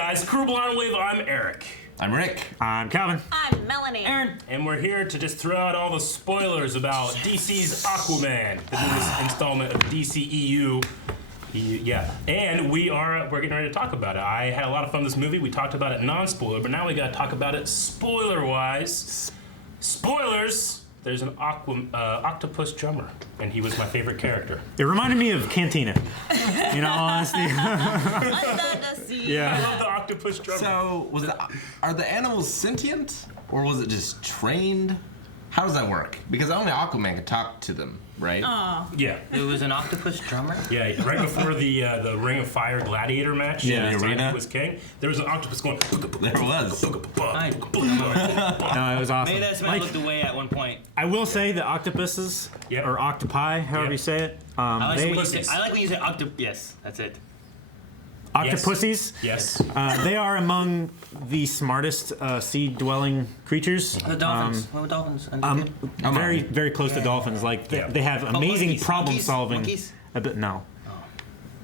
guys, Crew Blonde Wave, I'm Eric. I'm Rick. I'm Calvin. I'm Melanie. Aaron. And we're here to just throw out all the spoilers about DC's Aquaman, the newest installment of DCEU. Yeah, and we're getting ready to talk about it. I had a lot of fun with this movie. We talked about it non-spoiler, but now we gotta talk about it spoiler-wise. Spoilers! There's an octopus drummer, and he was my favorite character. It reminded me of Cantina. In all honesty. Yeah. I love the octopus drummer. So, are the animals sentient, or was it just trained? How does that work? Because only Aquaman can talk to them, right? Yeah. It was an octopus drummer? Yeah, right before the Ring of Fire gladiator match, the arena was king, there was an octopus going. There was. No, it was awesome. Maybe that's when I looked away at one point. I will say the octopuses, or octopi, however you say it. I like when you say octopus. Yes, that's it. Octopussies. Yes. They are among the smartest sea-dwelling creatures. The dolphins. What were dolphins? Very, very close to dolphins. Like they have amazing problem solving. Monkeys? No. Oh.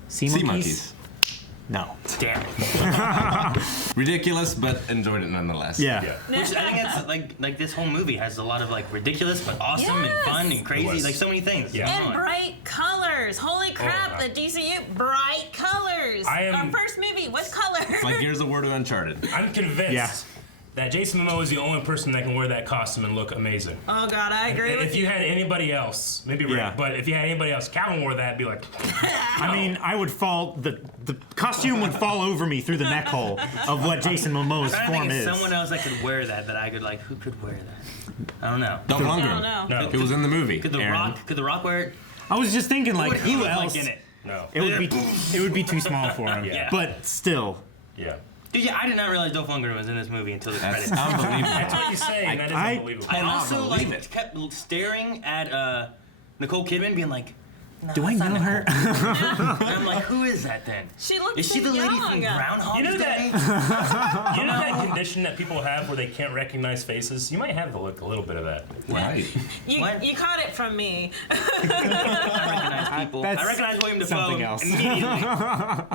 Sea monkeys? No. Damn it. Ridiculous, but enjoyed it nonetheless. Yeah. Which I think it's like this whole movie has a lot of like ridiculous but awesome and fun and crazy, like so many things. Yeah. And bright colors. Holy crap, the DCU, bright colors. Our first movie with colors. It's like Gears of War to Uncharted. I'm convinced that Jason Momoa is the only person that can wear that costume and look amazing. Oh God, I agree with you. If you had anybody else, maybe Rick, but if you had anybody else, Calvin wore that, it'd be like. I mean, I would fall. The costume would fall over me through the neck hole of what Jason Momoa's form is. Someone else that could wear that I could like. Who could wear that? I don't know. Don't I don't know. know. No. It was in the movie. Could the Rock wear it? I was just thinking, like, What would he who look else? like in it? No. It would be too small for him. Yeah. But still. Yeah. Dude, yeah, I did not realize Dolph Lundgren was in this movie until the credits. That's unbelievable. That's what you say, and that is unbelievable. I also believe it. kept staring at Nicole Kidman, being like, "No, Do I that's not know her? And I'm like, who is that then? She looks Is she the lady from Groundhog You know Day? You know that condition that people have where they can't recognize faces? You might have a little bit of that. Right. You caught it from me. I recognize people. That's I recognize William Dafoe something else. immediately.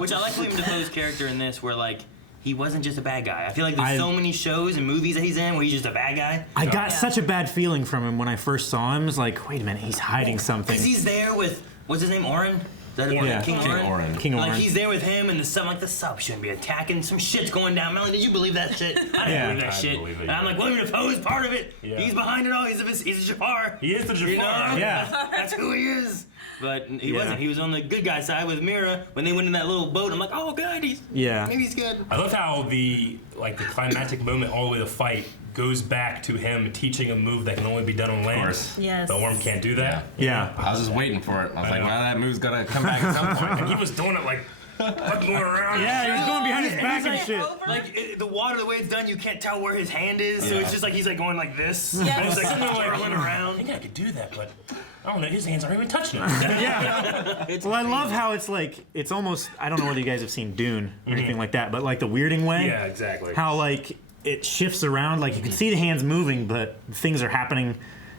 Which I like William Dafoe's character in this, where like he wasn't just a bad guy. I feel like there's so many shows and movies that he's in where he's just a bad guy. I got such a bad feeling from him when I first saw him. It's like, wait a minute, he's hiding something. Because he's there with, what's his name, Oren? Is that Yeah. King Oren? King Oren. Like he's there with him and the sub, like the sub shouldn't be attacking. Some shit's going down. Melanie, did you believe that shit? I didn't believe that shit. believe it, and I'm like, William Dafoe is part of it. Yeah. He's behind it all. He's a Jafar. He is the Jafar. You know? Yeah. That's who he is. But he wasn't. He was on the good guy side with Mira when they went in that little boat. I'm like, oh god, maybe he's good. I love how the climactic moment all the way to the fight goes back to him teaching a move that can only be done on land. Of course. Yes. The worm can't do that. Yeah. I was just waiting for it. I was like, well, that move's gotta come back at some point. And he was doing it like fucking around. Yeah, he was going behind his back and shit. Like the water, the way it's done, you can't tell where his hand is. So it's just like he's like going like this. Yeah. And it's like twirling I around. think I could do that, but I don't know. His hands aren't even touching it. Yeah. Well, I love how it's like, it's almost, I don't know whether you guys have seen Dune or anything like that, but like the weirding way. Yeah, exactly. How like it shifts around, like you can see the hands moving, but things are happening.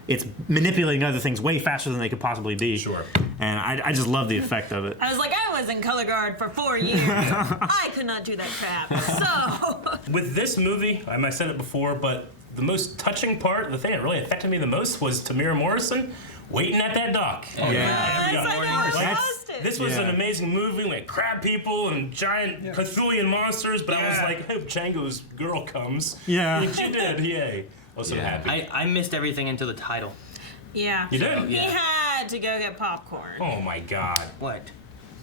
It's manipulating other things way faster than they could possibly be. Sure. And I just love the effect of it. I was like, I was in color guard for 4 years. I could not do that crap. So. With this movie, I might have said it before, but the most touching part, the thing that really affected me the most was Tamir Morrison waiting at that dock. Yeah. Yes, I know. I lost it. This was an amazing movie, like crab people and giant Cthulhian monsters, but I was like, I hope Django's girl comes. Yeah. And she did, yay. I was so happy. I missed everything until the title. Yeah. You did? He had to go get popcorn. Oh my god. What?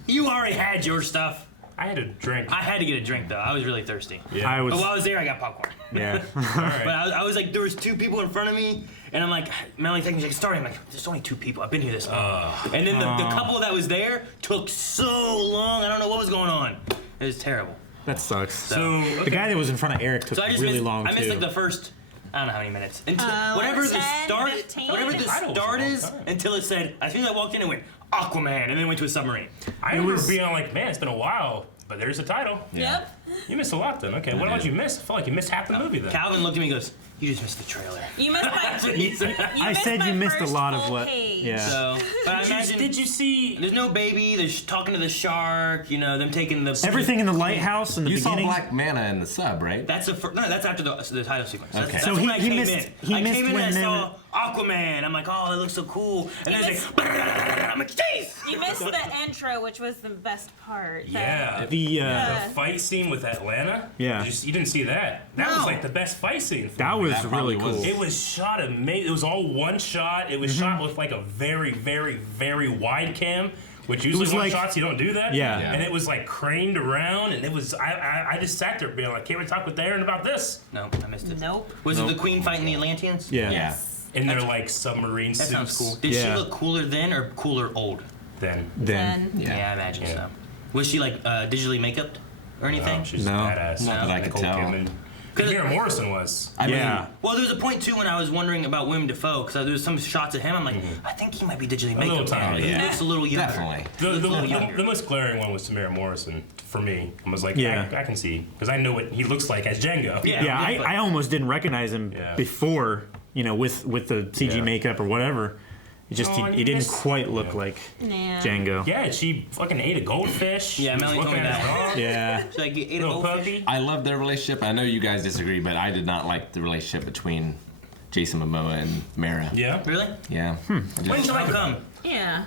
You already had your stuff. I had a drink. I had to get a drink though. I was really thirsty. Yeah. I was, But while I was there, I got popcorn. yeah. Alright. But I was like, there was 2 people in front of me, and I'm like, Melanie takes me like starting. I'm like, there's only 2 people. I've been here this long. And then the couple that was there took so long. I don't know what was going on. It was terrible. That sucks. So, The guy that was in front of Eric took So I just really missed, long I missed too. like the first, I don't know how many minutes. Until, whatever the 10, start, 15? whatever the The title was a start long is, time. until it said, as soon as I walked in, it went Aquaman, and then went to a submarine. I remember being like, man, it's been a while, but there's a title. Yep. You missed a lot then. Okay, what about you miss? I feel like you missed half the movie then. Calvin looked at me and goes, "You just missed the trailer." You missed my. I said you missed a first lot of full what. page. Yeah. So, but I imagine Did you see? there's no baby. They're talking to the shark. You know, them taking the Everything in the lighthouse in the You beginning. saw Black Manta in the sub, right? That's that's after the title sequence. That's, Okay. that's So when he- I he came missed- in. he I missed came in when and I they saw Aquaman. I'm like, oh, that looks so cool. And then it's like, I'm like, jeez. You missed the intro, which was the best part. Yeah. The The fight scene with Atlanta. Yeah. You didn't see that. That was like the best fight scene. For that me. was That probably really cool. was. It was shot amazing. It was all one shot. It was shot with like a very, very, very wide cam, which usually was one like- shots you don't do that. Yeah. And it was like craned around, and it was. I just sat there being like, can't we talk with Aaron about this? No, I missed it. Nope. Was it the Queen fighting the Atlanteans? Yeah. Yeah. In their like submarine That suits. sounds cool. Did Yeah. she look cooler then or cooler old? Then. Then. Yeah. Yeah, I imagine Yeah. so. Was she like digitally makeuped or anything? She's No. badass. Not that I could Nicole tell. Kidman. Mira Morrison was. I mean, Yeah. Well, there was a point too when I was wondering about Willem Dafoe because there was some shots of him. I'm like, I think he might be digitally little makeuped. now. tiny. He Yeah. looks a little younger. definitely. The most glaring one was Tamara Morrison for me. I was like, Yeah. I can see because I know what he looks like as Django. Yeah. Yeah, I almost didn't recognize him Yeah. before, with the CG Yeah. makeup or whatever. It just Oh, he didn't yes. quite look like Yeah. Django. Yeah, she fucking ate a goldfish. Yeah, She was Melanie told looking me at that. a dog. Yeah. She's like, you ate a Little goldfish? puppy. I love their relationship. I know you guys disagree, but I did not like the relationship between Jason Momoa and Mara. Yeah. Really? Yeah. When did you come? Yeah.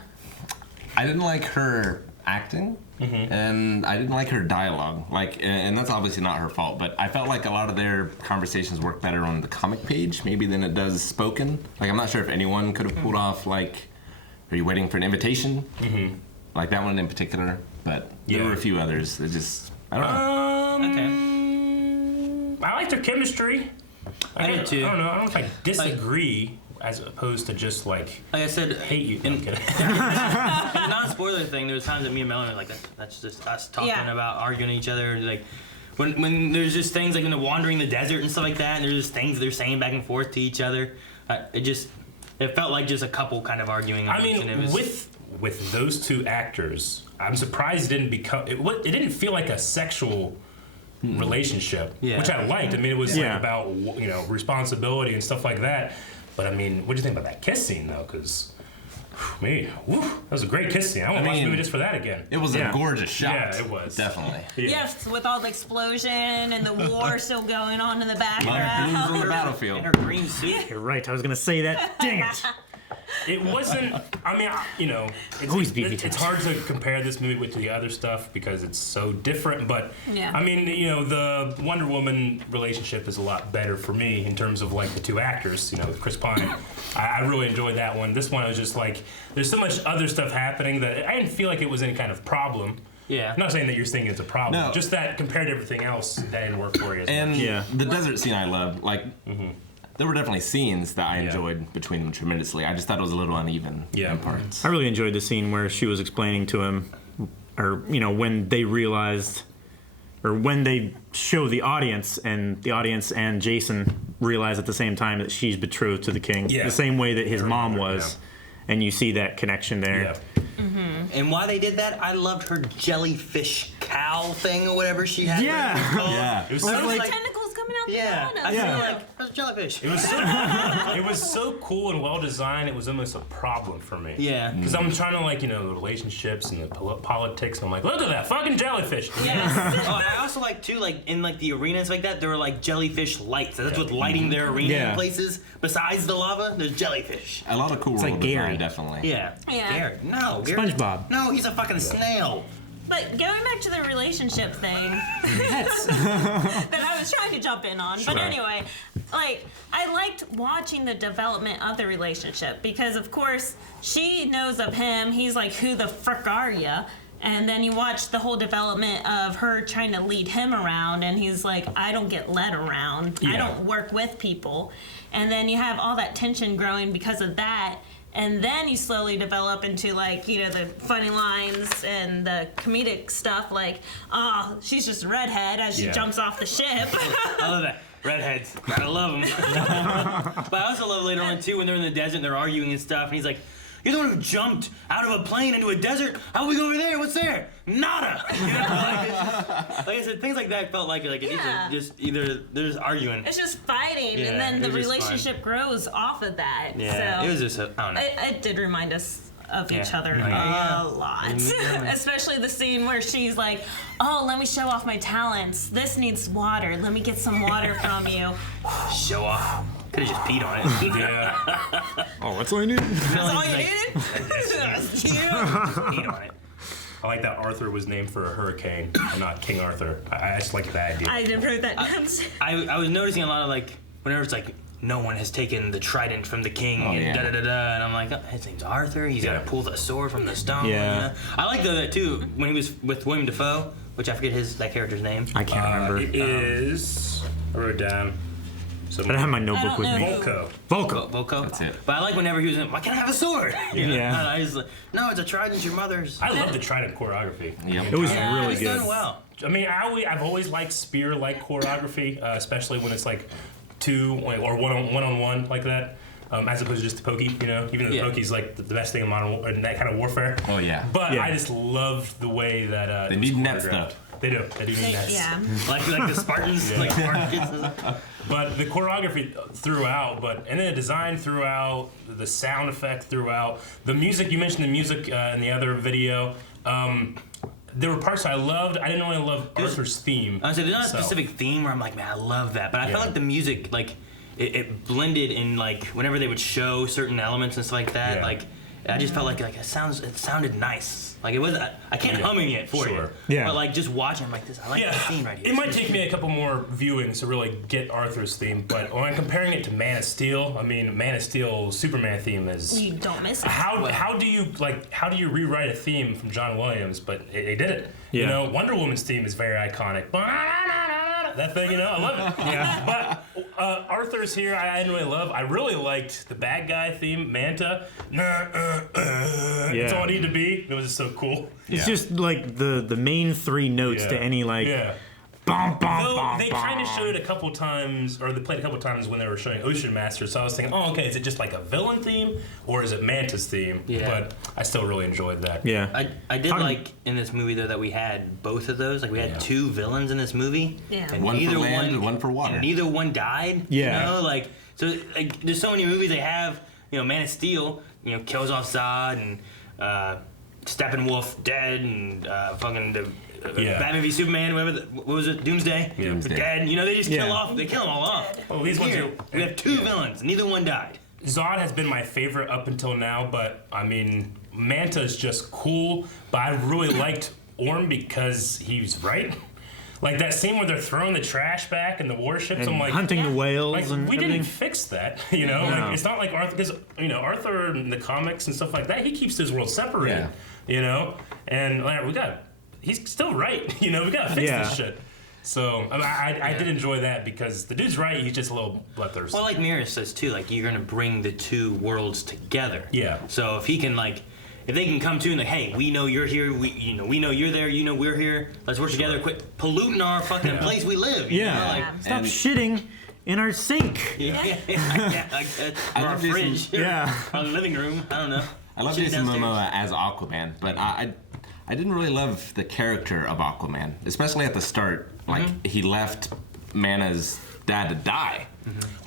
I didn't like her acting, and I didn't like her dialogue. And that's obviously not her fault. But I felt like a lot of their conversations work better on the comic page, maybe than it does spoken. Like I'm not sure if anyone could have pulled off like, "Are you waiting for an invitation?" Like that one in particular. But there Yeah. were a few others that just I don't know. Okay. I liked their chemistry. I did too. I don't know. I don't know if I disagree as opposed to just like Like I said, hate you. in, I'm kidding. in non-spoiler thing, there was times that me and Melanie were like, that's just us talking Yeah. about arguing at each other. Like, when there's just things like when they're wandering the desert and stuff like that, and there's just things they're saying back and forth to each other. It felt like just a couple kind of arguing. I and it mean, was, with those two actors, I'm surprised it didn't become. It didn't feel like a sexual relationship, Yeah. which I liked. I mean, it was Yeah. like about responsibility and stuff like that. But I mean, what do you think about that kiss scene though? Because me, that was a great kiss scene. I want to watch the mean, movie just for that again. It was Yeah. a gorgeous shot. Yeah, it was. Definitely. Yes, with all the explosion and the war still going on in the Blues on background. the battlefield. in her green suit. You're right. I was gonna say that. Dang it. It wasn't. I mean, Always it's hard to compare this movie with the other stuff because it's so different. But Yeah. I mean, the Wonder Woman relationship is a lot better for me in terms of like the two actors. With Chris Pine, I really enjoyed that one. This one I was just like, there's so much other stuff happening that I didn't feel like it was any kind of problem. Yeah. I'm not saying that you're thinking it's a problem. No. Just that compared to everything else, that didn't work for you. And Yeah. the desert scene I loved. Like, there were definitely scenes that I Yeah. enjoyed between them tremendously. I just thought it was a little uneven Yeah. in parts. I really enjoyed the scene where she was explaining to him, or when they realized, or when they show the audience and Jason realize at the same time that she's betrothed to the king, Yeah. the same way that his mom remember, was, and you see that connection there. Yeah. And why they did that, I loved her jellyfish cow thing or whatever she had. Yeah. Yeah. It was Well, so like- Tentacles coming out Yeah. the I banana. feel Yeah. like, that's a jellyfish. It was so cool and well designed. It was almost a problem for me. Yeah. Because I'm trying to the relationships and the politics. And I'm like, look at that fucking jellyfish. Yes. Oh, and I also like too, in the arenas like that, there were like jellyfish lights. That's what's lighting their arena Yeah. in places. Besides the lava, there's jellyfish. A lot of cool like world design, Gary. definitely. Yeah. Yeah. Garrett. No. Garrett. SpongeBob. No, he's a fucking snail. But going back to the relationship thing That's, that I was trying to jump in on. But Sure. anyway, I liked watching the development of the relationship because, of course, she knows of him. He's like, who the frick are ya? And then you watch the whole development of her trying to lead him around, and he's like, I don't get led around. I Yeah. don't work with people. And then you have all that tension growing because of that. And then you slowly develop into the funny lines and the comedic stuff oh, she's just a redhead as she Yeah. jumps off the ship. I love that. Redheads. I love them. But I also love later on, too, when they're in the desert and they're arguing and stuff, and he's like, You're the one who jumped out of a plane into a desert. How we go over there? What's there? Nada. You know, like I said, things like that felt like it Yeah. just either they're just arguing. It's just fighting, Yeah, and then the it's just relationship grows off of that. Yeah, so it was just I don't know. it did remind us of each Yeah. other Yeah. a lot. Yeah. Especially the scene where she's like, "Oh, let me show off my talents. This needs water. Let me get some water from you." Show off. Could have just peed on it. Yeah. Oh, that's all you need. That's all you needed? That's cute. Peed on it. I like that Arthur was named for a hurricane, and not King Arthur. I just like that idea. I didn't wrote that down. I was noticing a lot of like whenever it's like no one has taken the trident from the king and yeah. da da da da, and I'm like, oh, his name's Arthur. He's Yeah. got to pull the sword from the stone. Yeah. You know? I like that too when he was with William Dafoe, which I forget that character's name. I can't remember. It is. I wrote it down. I don't have my notebook with know. me. Volko. Volko. Volko. That's it. But I like whenever he was in, why can't I have a sword? You know? Yeah. And I was like, no, it's a trident, your mother's. I love the Trident choreography. Yep. It was Yeah, really it's good. done well. I mean, I've always liked spear-like choreography, especially when it's like two or one-on-one like that, as opposed to just the pokey. You know, even though the Yeah. pokey's like the best thing in modern in that kind of warfare. Oh yeah. But Yeah. I just loved the way that They it was need nets, choreographed. though. They do. They do need nets. Yeah. Like the Spartans, like Spartan kids and stuff. But the choreography throughout, and then the design throughout, the sound effect throughout, the music. You mentioned the music in the other video. There were parts I loved. I didn't really love Arthur's theme. I said there's not a So, specific theme where I'm like, man, I love that. But I felt Yeah. like the music, like, it blended in, like, whenever they would show certain elements and stuff like that. Yeah. Like, I just felt like it sounded nice. Like it was, I can't Yeah. humming it for you. Sure. Yeah. But like just watching, I'm like this. I like Yeah, the scene right here. it might take me a couple more viewings to really get Arthur's theme, but when I'm comparing it to Man of Steel, I mean, Man of Steel Superman theme is. You don't miss it. How do you rewrite a theme from John Williams? But they did it. You Yeah. know, Wonder Woman's theme is very iconic. That thing, you know, I love it. Yeah. But Arthur's here, I didn't really love. I really liked the bad guy theme, Manta. It's all I need to be. It was just so cool. It's just like the main three notes to any like. Yeah. Bum, bum, Though bum, they bum. kind of showed a couple times, or they played a couple times when they were showing Ocean Master. So I was thinking, oh, okay, is it just like a villain theme, or is it Manta's theme? Yeah. But I still really enjoyed that. Yeah. I did Talking- like in this movie though that we had both of those. Like we had Yeah. two villains in this movie. Yeah. And One for neither land and one for water. And neither one died. Yeah. You know, like so like there's so many movies they have. You know, Man of Steel. You know, kills off Zod and Steppenwolf dead and fucking the. Yeah. Batman v Superman, whatever. What was it? Doomsday. Yeah. Doomsday. Dead. You know, they just Yeah. kill them all off. Well, these ones Here, are- we have two villains. Neither one died. Zod has been my favorite up until now, but I mean, Manta is just cool. But I really liked Orm because he was right. Like that scene where they're throwing the trash back in the warships. And I'm like, hunting the whales like and we everything. didn't fix that, you know. No. Like, it's not like Arthur, because you know Arthur in the comics and stuff like that. He keeps his world separated, you know. And like, he's still right, you know. We gotta fix Yeah. this shit. So I did enjoy that because the dude's right. He's just a little bloodthirsty. Well, like Mira says too, like you're gonna bring the two worlds together. Yeah. So if he can if they can come to and like, hey, we know you're here, we know you're there, you know we're here. Let's work together. Quit polluting our fucking place we live. you Yeah. know, like- Stop And- shitting in our sink. yeah, like I or our love Jason- fridge. Yeah. Our living room. I don't know. I love Shit Jason downstairs. Momoa as Aquaman, but I didn't really love the character of Aquaman, especially at the start. Like he left Mana's dad to die.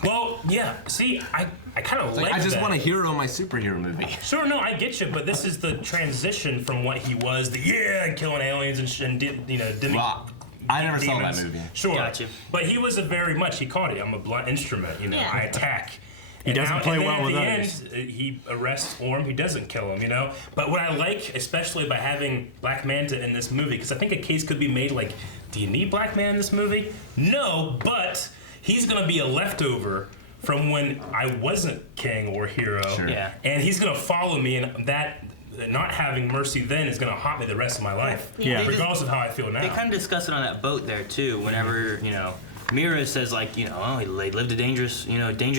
Well, yeah. See, I kind of like I just that. want a hero in my superhero movie. Sure, no, I get you, but this is the transition from what he was, and killing aliens and didn't. Well, I never saw that demons. movie. Sure, Gotcha. but he was he caught it. I'm a blunt instrument, you know. Yeah. I attack. He doesn't play well with at others. the end, he arrests Orm. He doesn't kill him, you know. But what I like, especially by having Black Manta in this movie, because I think a case could be made like, do you need Black Man in this movie? No, but he's gonna be a leftover from when I wasn't king or hero. Sure. Yeah. And he's gonna follow me, and that not having mercy then is gonna haunt me the rest of my life. Yeah. They Regardless of how I feel now. They kind of discuss it on that boat there too. Whenever Mira says like oh he lived a dangerous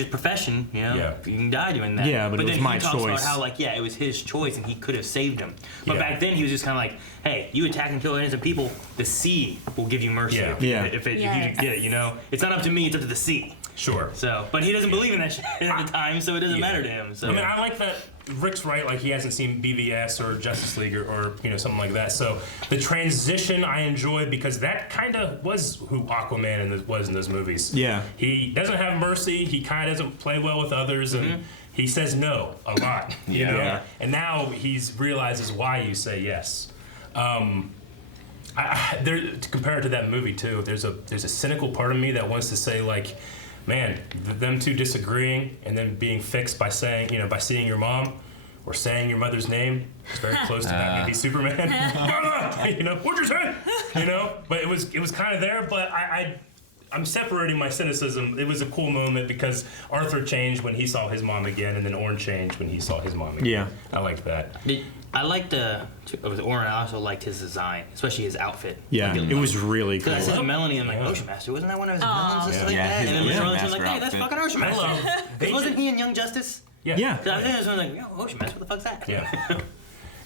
profession. Yeah. You can die doing that. Yeah, but it was then my he talks about choice. how it was his choice and he could have saved him. But Yeah. back then he was just kind of like, hey, you attack and kill innocent people, the sea will give you mercy. Yeah. If Yeah. you Yes. get it, you know. It's not up to me. It's up to the sea. Sure. So, but he doesn't believe in that shit at the time, so it doesn't matter to him. So I mean, I like that Rick's right. Like, he hasn't seen BVS or Justice League or something like that. So the transition I enjoy because that kind of was who Aquaman was in those movies. Yeah. He doesn't have mercy. He kind of doesn't play well with others, and he says no a lot. You know? Yeah. And now he's realizes why you say yes. To compare it to that movie too, there's a cynical part of me that wants to say like, man, them two disagreeing and then being fixed by saying, by seeing your mom or saying your mother's name. It's very close to Batman v Superman. What'd you say? But it was kind of there. But I'm separating my cynicism. It was a cool moment because Arthur changed when he saw his mom again, and then Orin changed when he saw his mom again. Yeah. I liked that. I liked with Orin. I also liked his design, especially his outfit. Yeah, it was really cool. Because I said to Melanie, I'm like, Ocean Master, wasn't that one of his villains and stuff like that? And then his Ocean Ocean Master's like, Master hey, that's outfit. fucking Ocean I love. Master. Wasn't he in Young Justice? Yeah. Because I was like, Ocean Master, what the fuck's that? Yeah.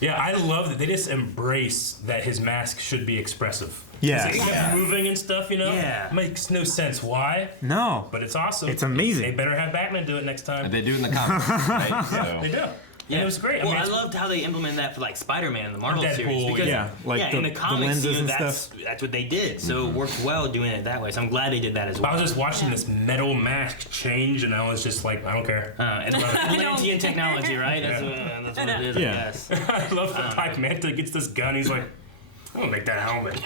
Yeah, I love that they just embrace that his mask should be expressive. Yeah. He kept moving and stuff, Yeah. Makes no sense why, No. but it's awesome. It's amazing. They better have Batman do it next time. They do in the comics, right? So. They do. Yeah. And it was great. Well, I it's- loved how they implemented that for like Spider-Man in the Marvel Deadpool, series. Because, yeah, like in the the comics, lenses and that's, stuff. that's what they did. So it worked well doing it that way. So I'm glad they did that as well. I was just watching this metal mask change, and I was just like, I don't care. And Atlantean technology, right? That's what it is, Yeah. I guess. I love that Black Manta gets this gun. He's like, I'm gonna make that helmet.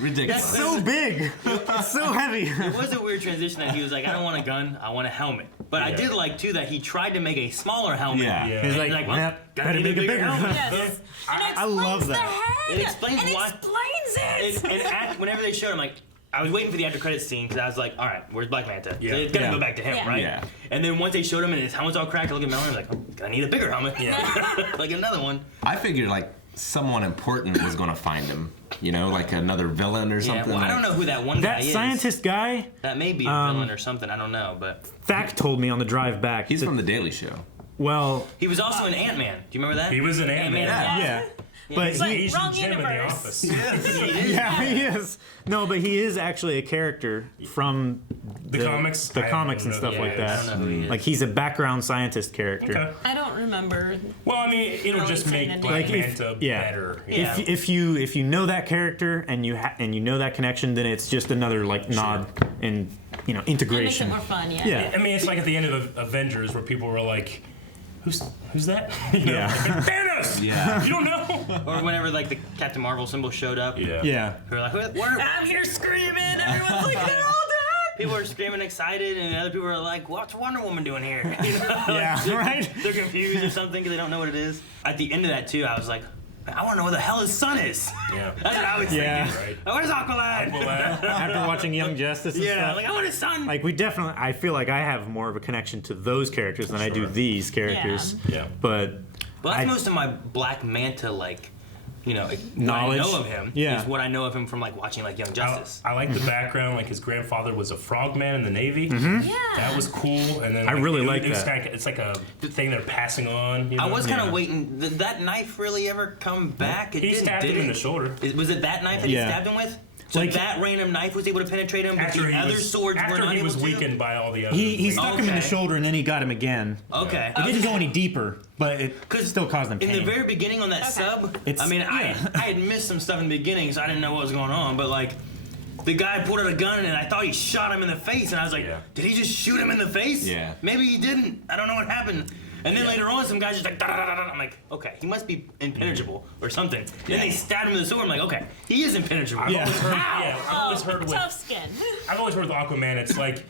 Ridiculous. So big. It's so heavy. It was a weird transition that he was like, I don't want a gun, I want a helmet. But I did like, too, that he tried to make a smaller helmet. Yeah. Yeah. He's like, well, yep, gotta better need a make it bigger bigger. helmet. Yes. I love The that. head. It explains It why- explains it. Whenever they showed him, like, I was waiting for the after credits scene because I was like, all right, where's Black Manta? Yeah. It's gonna Yeah. go back to him, Yeah. right? Yeah. And then once they showed him and his helmet's all cracked, I look at Melanie, I was like, oh, gonna need a bigger helmet. Yeah. Like another one. I figured like someone important was going to find him. Like another villain or Yeah, something. well, I don't know who that one guy That is. scientist guy, That may be a villain or something, I don't know, but Thack told me on the drive back. He's that- from The Daily Show. Well, he was also in Ant-Man. Do you remember that? He was in Ant-Man. yeah. But He's he, the Asian wrong Jim in the universe. office. yeah, he is. No, but he is actually a character from The comics? the I comics don't and know stuff who like he is. I don't know who he is. Like he's a background scientist character. Okay. I don't remember. Well, I mean, it'll just Really make saying Black Like if- Manta yeah. better. Yeah. If you know that character and you know that connection, then it's just another like nod and It makes it integration. more fun, yeah. Yeah. I mean, it's like at the end of Avengers where people were like, Who's that? Yeah. Thanos! Yeah. You don't know? Or whenever like the Captain Marvel symbol showed up. Yeah. Yeah. We were like, where? I'm here screaming. Everyone's like, they're all dead. People are screaming excited, and other people are like, "What's Wonder Woman doing here?" Yeah, right? They're confused or something because they don't know what it is. At the end of that too, I was like, "I want to know where the hell his son is." Yeah. That's what I was Yeah. thinking. Right. Oh, where's Aquaman? Well, After watching Young Justice and Yeah, stuff. like I want his son. Like we definitely, I feel like I have more of a connection to those characters than I do Sure. these characters. Yeah. But Well, that's I- most of my Black Manta Knowledge. What I know of him. Yeah. Is what I know of him from like watching like Young Justice. I like the background. Like his grandfather was a frogman in the Navy. Yeah. That was cool. And then I really like it's that. Kinda, it's like a thing they're passing on. You know? I was kind of Yeah. waiting. Did that knife really ever come back? It He didn't, stabbed did him in it? the shoulder. Was it that knife that Yeah. he stabbed him with? So Like- that random knife was able to penetrate him, but the other swords weren't after he unable was to? weakened by all the other. he stuck him in the Okay. shoulder and then he got him again. Okay. It didn't go any deeper, but it 'Cause still caused him In pain. the very beginning on that Okay. sub, It's- I mean, yeah. I had missed some stuff in the beginning, so I didn't know what was going on. But like, the guy pulled out a gun, and I thought he shot him in the face, and I was like, Yeah. did he just shoot him in the face? Yeah. Maybe he didn't. I don't know what happened. And then later on, some guy's just like, da, da, da, da. I'm like, okay, he must be impenetrable or something. Then they stabbed him with the sword. I'm like, okay, he is impenetrable. Yeah. I've always heard with Tough skin. I've always heard with Aquaman. It's like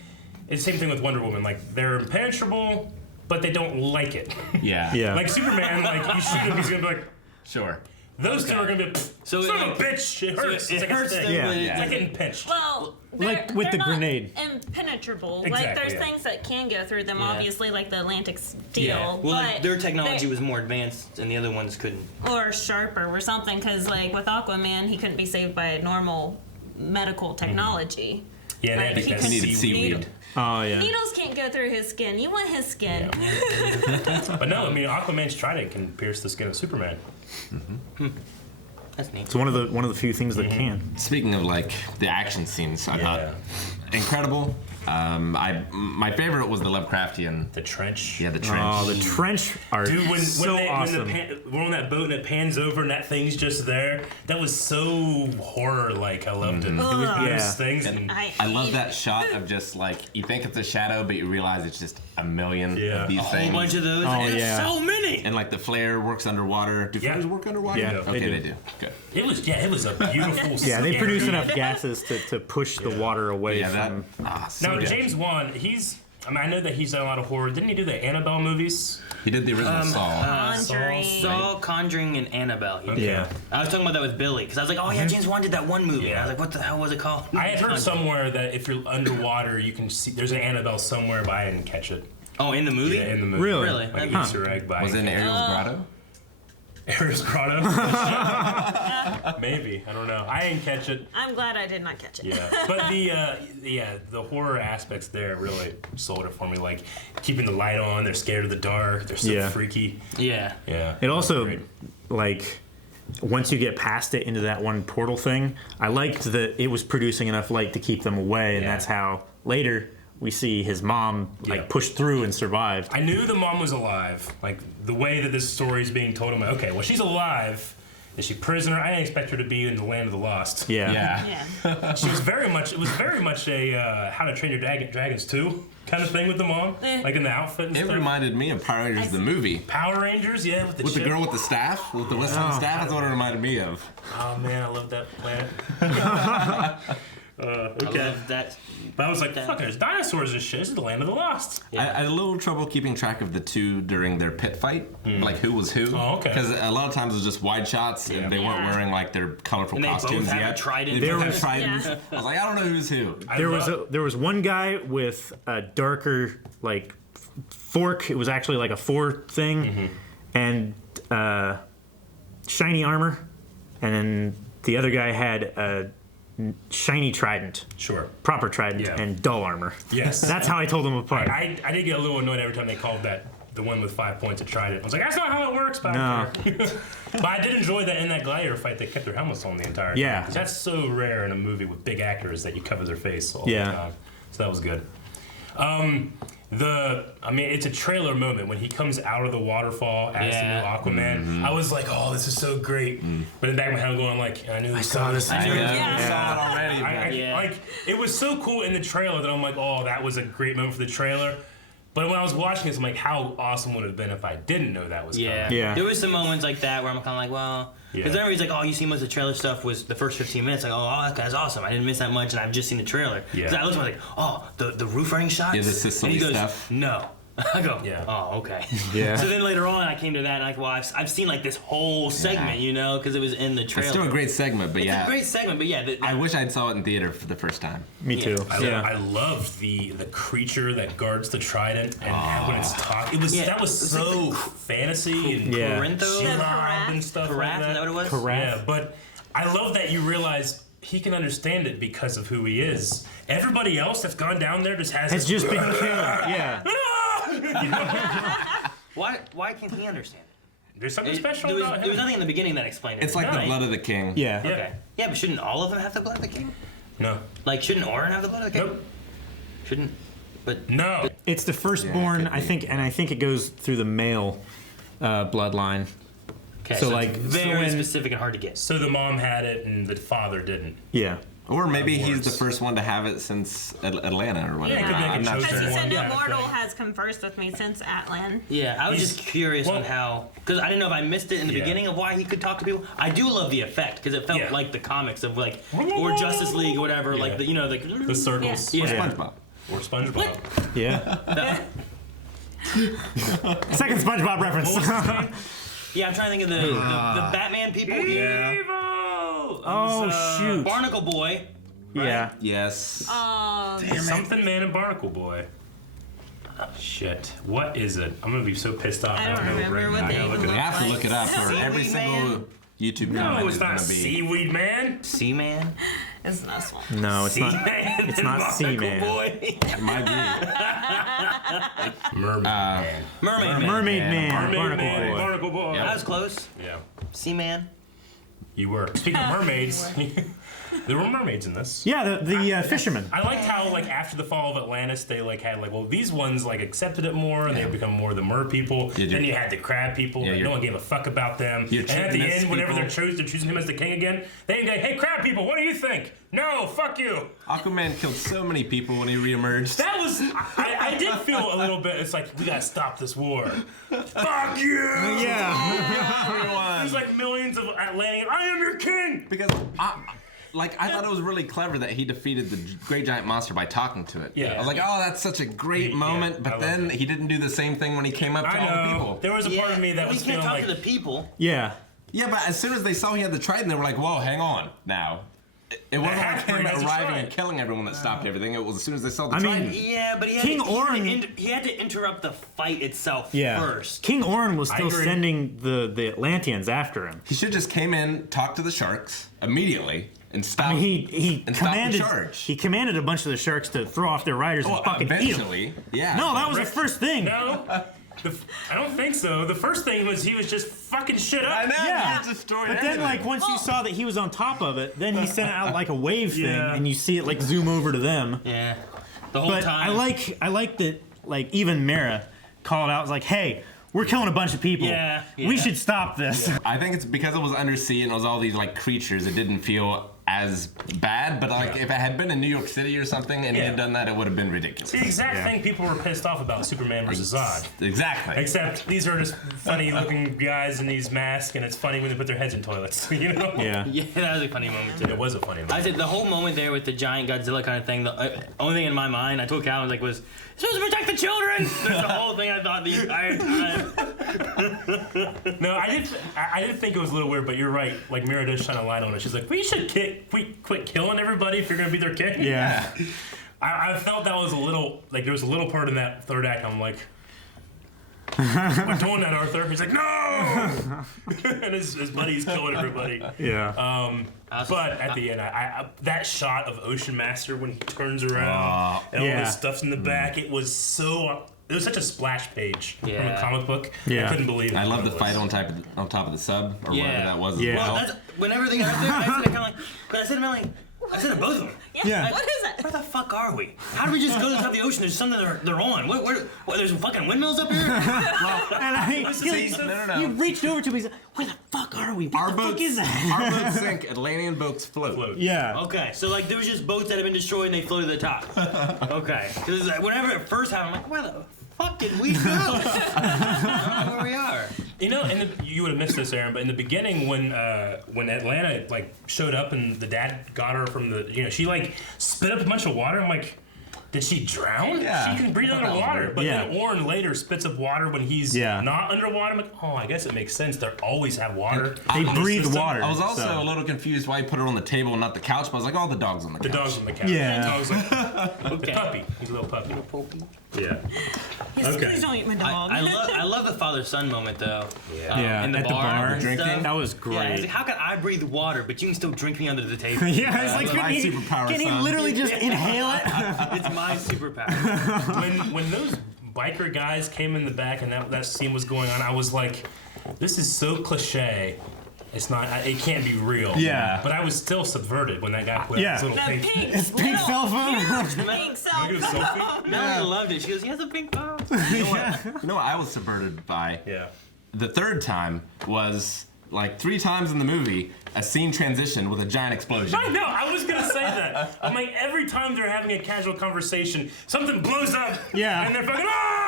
it's the same thing with Wonder Woman. Like they're impenetrable, but they don't like it. Yeah. Yeah. Like Superman, like you shoot him, he's gonna be like. Sure. Those two are gonna be. So Son it, of a like- bitch! It so hurts. it It's like a hurts sting. them, Yeah. but it Yeah. It's like doesn't- getting pinched. Well, Like they're, with they're the not grenade. impenetrable. Exactly, Like there's yeah. things that can go through them. Yeah. Obviously, like the Atlantic steel. Yeah. Well, like, but their technology they- was more advanced, and the other ones couldn't. or sharper or something. Because like with Aquaman, he couldn't be saved by normal medical technology. Yeah, they Like, had to he get couldn't- He needed seaweed. Oh yeah. Needles can't go through his skin. You want his skin. But no, I mean Aquaman's trident can pierce the skin of Superman. That's neat. It's one of the few things that can. Speaking of like the action scenes, I Yeah. thought incredible. My favorite was the Lovecraftian. The trench. Yeah, the trench. Oh, the trench art. Dude, when awesome. we're on that boat and it pans over and that thing's just there, that was so horror-like. I loved it. It was Ugh. those things. And I love that shot of just like you think it's a shadow, but you realize it's just a million Yeah. of these A things. whole bunch of those. Oh, There's yeah. so many. And like the flare works underwater. Do Yeah. flares work underwater? Yeah, Okay, they do. they do. Good. it was a beautiful. Yeah, they scary- produce enough gases to push the water away Yeah, that. from. So Now good. James Wan, I know that he's done a lot of horror. Didn't he do the Annabelle movies? He did the original Saw. Conjuring. Saw, Conjuring, and Annabelle. Yeah. I was talking about that with Billy because I was like, oh yeah, James Wan did that one movie. And I Yeah. was like, what the hell was it called? I had heard Conjuring. somewhere that if you're underwater, you can see there's an Annabelle somewhere, but I didn't catch it. Oh, in the movie? Yeah, in the movie. Really? Really? Like an Huh. Easter egg, but I Was it in didn't Ariel's Grotto? Harris Grotto? Maybe. I don't know. I didn't catch it. I'm glad I did not catch it. Yeah. But the horror aspects there really sold it for me. Like keeping the light on, they're scared of the dark, they're so Yeah. freaky. Yeah. Yeah. It also, Great. like, once you get past it into that one portal thing, I liked that it was producing enough light to keep them away, and Yeah. that's how later we see his mom Yeah. like push through and survived. I knew the mom was alive. Like the way that this story is being told, I'm like, okay, well she's alive. Is she prisoner? I didn't expect her to be in the land of the lost. Yeah. Yeah. She was very much. It was very much a How to Train Your Dragons 2 kind of thing with the mom, like in the outfit and It stuff. reminded me of Power Rangers the movie. Power Rangers, yeah, with the With the chip. girl with the staff, with the Western staff, that's what it reminded me of. Oh man, I love that planet. I Okay. love that. But I was like, fuck, there's dinosaurs and shit. This is the land of the lost. I had a little trouble keeping track of the two during their pit fight, like who was who. Oh, okay. Because a lot of times it was just wide shots, and they weren't Yeah. wearing like their colorful And they both costumes have yet. a trident. They both There have tridents. Yeah. I was like, I don't know who's who. There was one guy with a darker like fork. It was actually like a 4 thing, and shiny armor, and then the other guy had a shiny trident, Sure. proper trident, Yeah. and dull armor. Yes. That's how I told them apart. I did get a little annoyed every time they called that the one with 5 points. I tried it. I was like, that's not how it works back No. there. But I did enjoy that in that gladiator fight. They kept their helmets on the entire time. Yeah. 'Cause that's so rare in a movie with big actors that you cover their face all Yeah. the time. So that was good. It's a trailer moment when he comes out of the waterfall as the new Aquaman. I was like, oh, this is so great. But in the back of my head, I'm going like, I knew this saw this. I knew Yeah, this. we saw it already. but- Yeah. Like it was so cool in the trailer that I'm like, oh, that was a great moment for the trailer. But when I was watching this, I'm like, how awesome would it have been if I didn't know that was Yeah. coming? Yeah. There was some moments like that where I'm kind of like, well, because Yeah. everybody's like, oh, you see most of the trailer stuff was the first 15 minutes. Like, oh, that guy's awesome. I didn't miss that much, and I've just seen the trailer. Yeah. So I looked at it like, oh, the roof running shots. Yeah, the And he Sicily goes, stuff. No. I go, Yeah. oh, okay. Yeah. So then later on, I came to that, and like, well, I've seen like this whole segment, Yeah. you know, because it was in the trailer. It's still a great segment, but It's yeah. a great segment, but yeah. I wish I'd saw it in theater for the first time. Me Yeah. too. I loved the creature that guards the trident and when it's talking. It was Yeah. that was It was so like fantasy and Yeah. Corinthos? Shelob and stuff like Carath, that. is that what it was? Carath. Yeah, but I love that you realize he can understand it because of who he is. Everybody else that's gone down there just has It's this- just been killed. Yeah. Why can't he understand it? There's something There special was, about there him. was nothing in the beginning that explained it. It's like the right? blood of the king. Yeah. Yeah. Okay. Yeah, but shouldn't all of them have the blood of the king? No. Like, shouldn't Orin have the blood of the king? Nope. Shouldn't. But No. It's the firstborn, Yeah, it could be. I think it goes through the male bloodline. okay, So, so like, it's so very when- specific and hard to get. So the mom had it and the father didn't. Yeah. Or maybe he's Awards. the first one to have it since Atlanta or whatever. Yeah, it could be like a I'm not chosen Because he sure. said, Yeah, no mortal thing. has conversed with me since Atlan. Yeah, I was He's- just curious on well- how, because I didn't know if I missed it in the Yeah. beginning of why he could talk to people. I do love the effect because it felt Yeah. like the comics of like, or Justice League or whatever, Yeah. like the, you know, The circles. Yeah. SpongeBob. Or SpongeBob. Yeah. the- Second SpongeBob reference. yeah, I'm trying to think of the Batman people here. Evil! Oh, shoot. Barnacle Boy. Yeah. Yes. Oh, Something Man and Barnacle Boy. Shit. What is it? I'm gonna be so pissed off. I don't know remember right what now. I they gotta look even it We up. have to look it up for Seaweed every single Man? YouTube No, comment it's is not going to be. Seaweed Man. Seaman. it's this one. No, it's not. Seaman It's and not Barnacle Seaman. Boy. It might be. Mermaid Man. Mermaid Man. Mermaid Man. Mermaid Barnacle Man and Boy. Barnacle Boy. That was close. Yeah. Seaman. You were. Speaking of mermaids, There were mermaids in this. Yeah, the fisherman. I liked how, like, after the fall of Atlantis, they, like, had, like, well, these ones, like, accepted it more, and they become more the mer people. Then you had the crab people, and no one gave a fuck about them. And at the end, whenever they're choosing him as the king again, they go, hey, crab people, what do you think? No, fuck you. Aquaman killed so many people when he reemerged. That was, I did feel a little bit, it's like, we gotta stop this war. Fuck you! Yeah. There's like millions of Atlanteans, I am your king! Because I thought it was really clever that he defeated the great giant monster by talking to it. Yeah. I was like, oh, that's such a great moment. But then he didn't do the same thing when he came up to all the people. There was a part of me that was you can't feeling talk like, to the people. Yeah. Yeah, but as soon as they saw he had the trident, they were like, whoa, hang on now. It wasn't like him has a arriving trident. and killing everyone that stopped everything. It was as soon as they saw the I mean, trident. Yeah, but he had to interrupt the fight itself first. King Orin was still agree. sending the Atlanteans after him. He should just came in, talked to the sharks immediately, and stopped. I mean, he and stopped the commanded charge. he commanded a bunch of the sharks to throw off their riders and fucking eat them. Eventually, yeah. No, that was the first thing. no. I don't think so. The first thing was he was just fucking shit up. I know. Yeah. He destroyed But then, everything. like, once you saw that he was on top of it, then he sent out like a wave thing, Yeah. and you see it like zoom over to them. Yeah, the whole But time. I like that, like, even Mara called out, was like, hey, we're killing a bunch of people. Yeah, We yeah. should stop this. I think it's because it was undersea and it was all these like creatures. It didn't feel as bad. But like if it had been in New York City or something and he had done that, it would have been ridiculous. The exact thing people were pissed off about Superman versus Zod. Exactly. Except these are just funny looking guys in these masks, and it's funny when they put their heads in toilets. You know? Yeah. Yeah, that was a funny moment too. It was a funny I moment. said the whole moment there with the giant Godzilla kind of thing. The only thing in my mind, I told Calvin, like, was supposed to protect the children. That's the whole thing I thought the entire time. No, I did think it was a little weird, but you're right. Like Marietta shine a light on it. She's like, we should quit killing everybody if you're gonna be their king. Yeah. I felt that was a little like there was a little part in that third act. I'm like, we're doing that, Arthur. He's like, no, and his buddy's killing everybody. Yeah. But at the end, I that shot of Ocean Master when he turns around and all Yeah. this stuff's in the back, it was such a splash page from a Yeah. comic book. Yeah. I couldn't believe it. I love the It fight was. on top of the sub or Yeah. whatever that was. as Yeah. Well, well. that's whenever they got there, I said it kind of like, but I said to Melanie, I said to both of them. Yeah. What is it? Where the fuck are we? How do we just go to the top of the ocean? There's something they're on. What, there's fucking windmills up here? And No. he reached over to me. He's like, where the fuck are we? What the fuck is that? Our boats sink. Atlantean boats float. Yeah. Okay, so like there was just boats that had been destroyed and they floated to the top. Okay, because whenever it first happened, I'm like, where the fuck did we go? I don't know where we are. You know, you would have missed this, Aaron, but in the beginning when Atlanta like showed up and the dad got her from she like spit up a bunch of water. I'm like, did she drown? Yeah. She can breathe I thought that was underwater. weird. But Yeah. then Orin later spits up water when he's not underwater. I'm like, oh, I guess it makes sense. They always have water. They in the breathe system. water. I was also so. a little confused why he put her on the table and not the couch, but I was like, oh, the dog's on the couch. The dog's on the couch. Yeah. The dog's like, the Okay. puppy. He's a little puppy. Yeah. Yes, Okay. please don't eat my dog. I love the father-son moment though. Yeah, in the at the bar. and Drinking. stuff. That was Yeah, great. it's like, how can I breathe water, but you can still drink me under the table? Yeah, it's like, That's my superpower, can he son. literally just inhale it? It's my superpower. when those biker guys came in the back and that scene was going on, I was like, this is so cliche. It's not. It can't be real. Yeah. But I was still subverted when that guy put Yeah. his little The pink. pink, It's pink little, cell phone. huge pink cell Look at his phone. selfie. Melanie loved it. She goes, he has a pink phone. You know what I was subverted by? Yeah. The third time was like 3 times in the movie, a scene transition with a giant explosion. I know. I was gonna say that. I'm like, every time they're having a casual conversation, something blows up. Yeah. And they're fucking ah!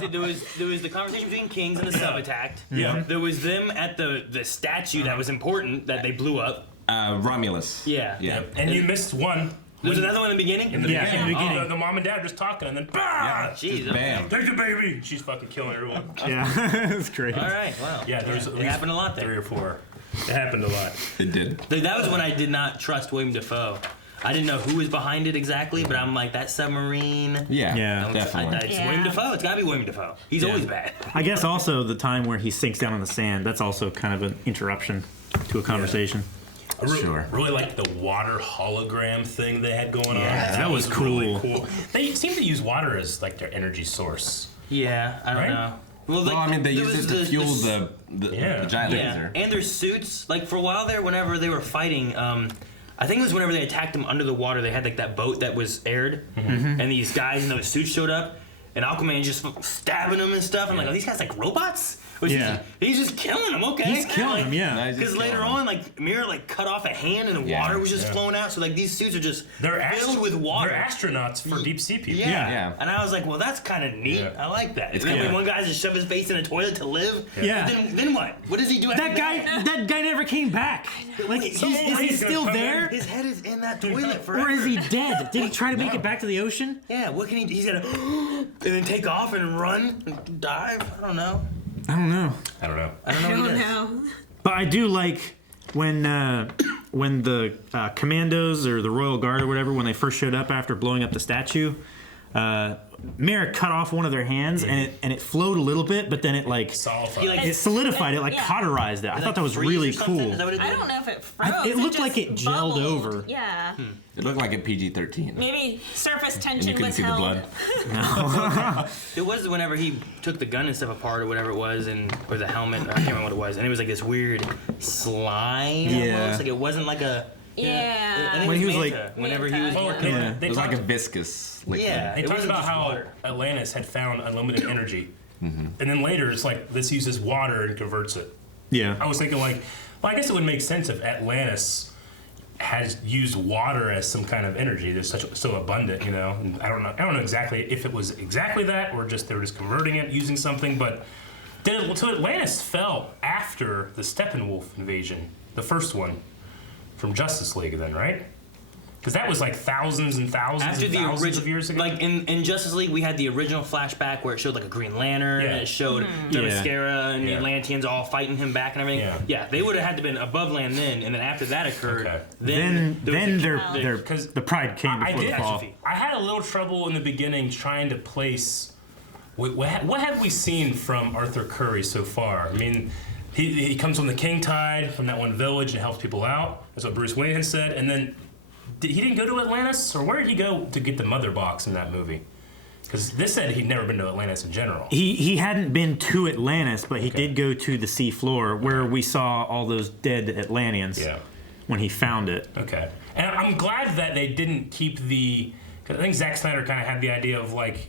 See, there was the conversation between Kings and the sub attacked. Yeah. There was them at the statue that was important that they blew up. Romulus. Yeah. Yeah. And you missed one. There was another one in the beginning. In the Yeah, beginning. in the beginning. The mom and dad were just talking, and then bah! Jeez. Okay. Bam. Take the baby. She's fucking killing everyone. Yeah, it's great. All right. Wow. Yeah, there's at it least happened a lot 3 there. or 4. It happened a lot. It did. That was when I did not trust William Dafoe. I didn't know who was behind it exactly, but I'm like, that submarine. Yeah. Yeah. Definitely. It's Yeah. William Dafoe. It's gotta be William Dafoe. He's always bad. I guess also the time where he sinks down on the sand, that's also kind of an interruption to a conversation. I Sure. really like the water hologram thing they had going on. that was really cool. cool. They seem to use water as like their energy source. Yeah, I don't Right? know. Well, like, Well, I mean, they there used was it to fuel the Yeah. giant Yeah, laser. and their suits. Like for a while there, whenever they were fighting, I think it was whenever they attacked them under the water. They had like that boat that was aired, and these guys in those suits showed up, and Aquaman just stabbing them and stuff. I'm like, are these guys like robots? Which Yeah. he's just killing them. Okay, He's killing him, yeah. Nice. Because later on, like Mira like cut off a hand and the Yeah. water was just Yeah. flowing out. So like these suits are just They're filled with water. They're astronauts for deep sea people. Yeah. Yeah. And I was like, well, that's kind of neat. Yeah. I like that. It's And then kinda- when one guy just shoved his face in a toilet to live. Yeah. Then what? What does he do after That guy never came back. Like, Wait, is so he he's gonna still come there? His head is in that toilet forever. Or is he dead? Did he try to make it back to the ocean? Yeah, what can he do? He's gonna and then take off and run and dive? I don't know. I don't know. I don't know. I don't know I what don't he does. know. But I do like when the commandos or the Royal Guard or whatever, when they first showed up after blowing up the statue, Mira cut off one of their hands and it flowed a little bit, but then it like Solidified. He, like, it solidified it, like Yeah. cauterized it. I thought that was freeze really or something? cool. Is that what it I did? don't know if it froze. It looked just like it gelled bubbled. over. Yeah. It looked like a PG-13. Maybe surface And tension you couldn't was see the held. blood. It was whenever he took the gun and stuff apart or whatever it was, or the helmet. I can't remember what it was, and it was like this weird slime. Yeah. Almost. Like it wasn't like a. Yeah. I think When it he was Manta, whenever he was Manta, working. yeah. They It was like a talked- viscous liquid. Yeah. They It talked wasn't about just how water. Atlantis had found unlimited energy, Mm-hmm. and then later it's like this uses water and converts it. I Yeah. was thinking like, well, I guess it would make sense if Atlantis has used water as some kind of energy that's so abundant, you know. And I don't know exactly if it was exactly that or just they were just converting it using something. But so Atlantis fell after the Steppenwolf invasion, the first one from Justice League, then, right? Because that was like thousands and thousands After and the thousands original, of years ago. like in Justice League, we had the original flashback where it showed like a Green Lantern Yeah. and it showed Yeah. Themyscira and the Yeah. Atlanteans all fighting him back and everything. Yeah. They would have had to been above land then, and then after that occurred, Okay. Then there was a- their 'cause the pride came I before did. the fall. I had a little trouble in the beginning trying to place. What have we seen from Arthur Curry so far? I mean, he comes from the King Tide, from that one village, and helps people out. That's what Bruce Wayne had said. And then he didn't go to Atlantis, or where did he go to get the mother box in that movie? Because this said he'd never been to Atlantis in general. He hadn't been to Atlantis, but he did go to the sea floor where we saw all those dead Atlanteans Yeah. when he found it. Okay. And I'm glad that they didn't keep the. Cause I think Zack Snyder kind of had the idea of like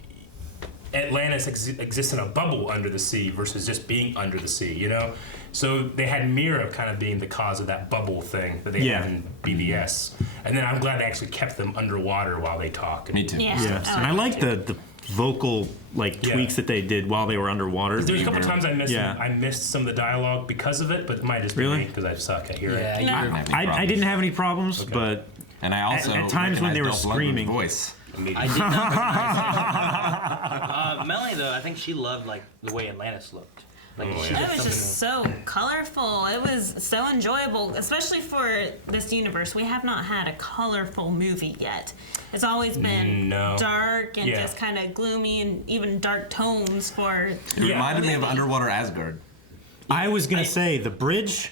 Atlantis exists in a bubble under the sea versus just being under the sea, you know? So they had Mira kind of being the cause of that bubble thing that they Yeah. have in BVS. And then I'm glad they actually kept them underwater while they talk. Me too. Yeah. Yes, and I like the vocal like Yeah. tweaks that they did while they were underwater. There's a couple times I missed Yeah. I missed some of the dialogue because of it, but it might just be Really? me because I suck at hearing. Yeah, it. you No. were- I didn't have any I problems. didn't have any problems, but And I also at times when they were recognized Dolph Lundgren's screaming. voice. I did not recognize Melanie though, I think she loved like the way Atlantis looked. Like Oh, she yeah. did It was something- just so colorful. It was so enjoyable, especially for this universe. We have not had a colorful movie yet. It's always been No. dark and Yeah. just kind of gloomy and even dark tones for. It Yeah. reminded me of Underwater Asgard. I was gonna say the bridge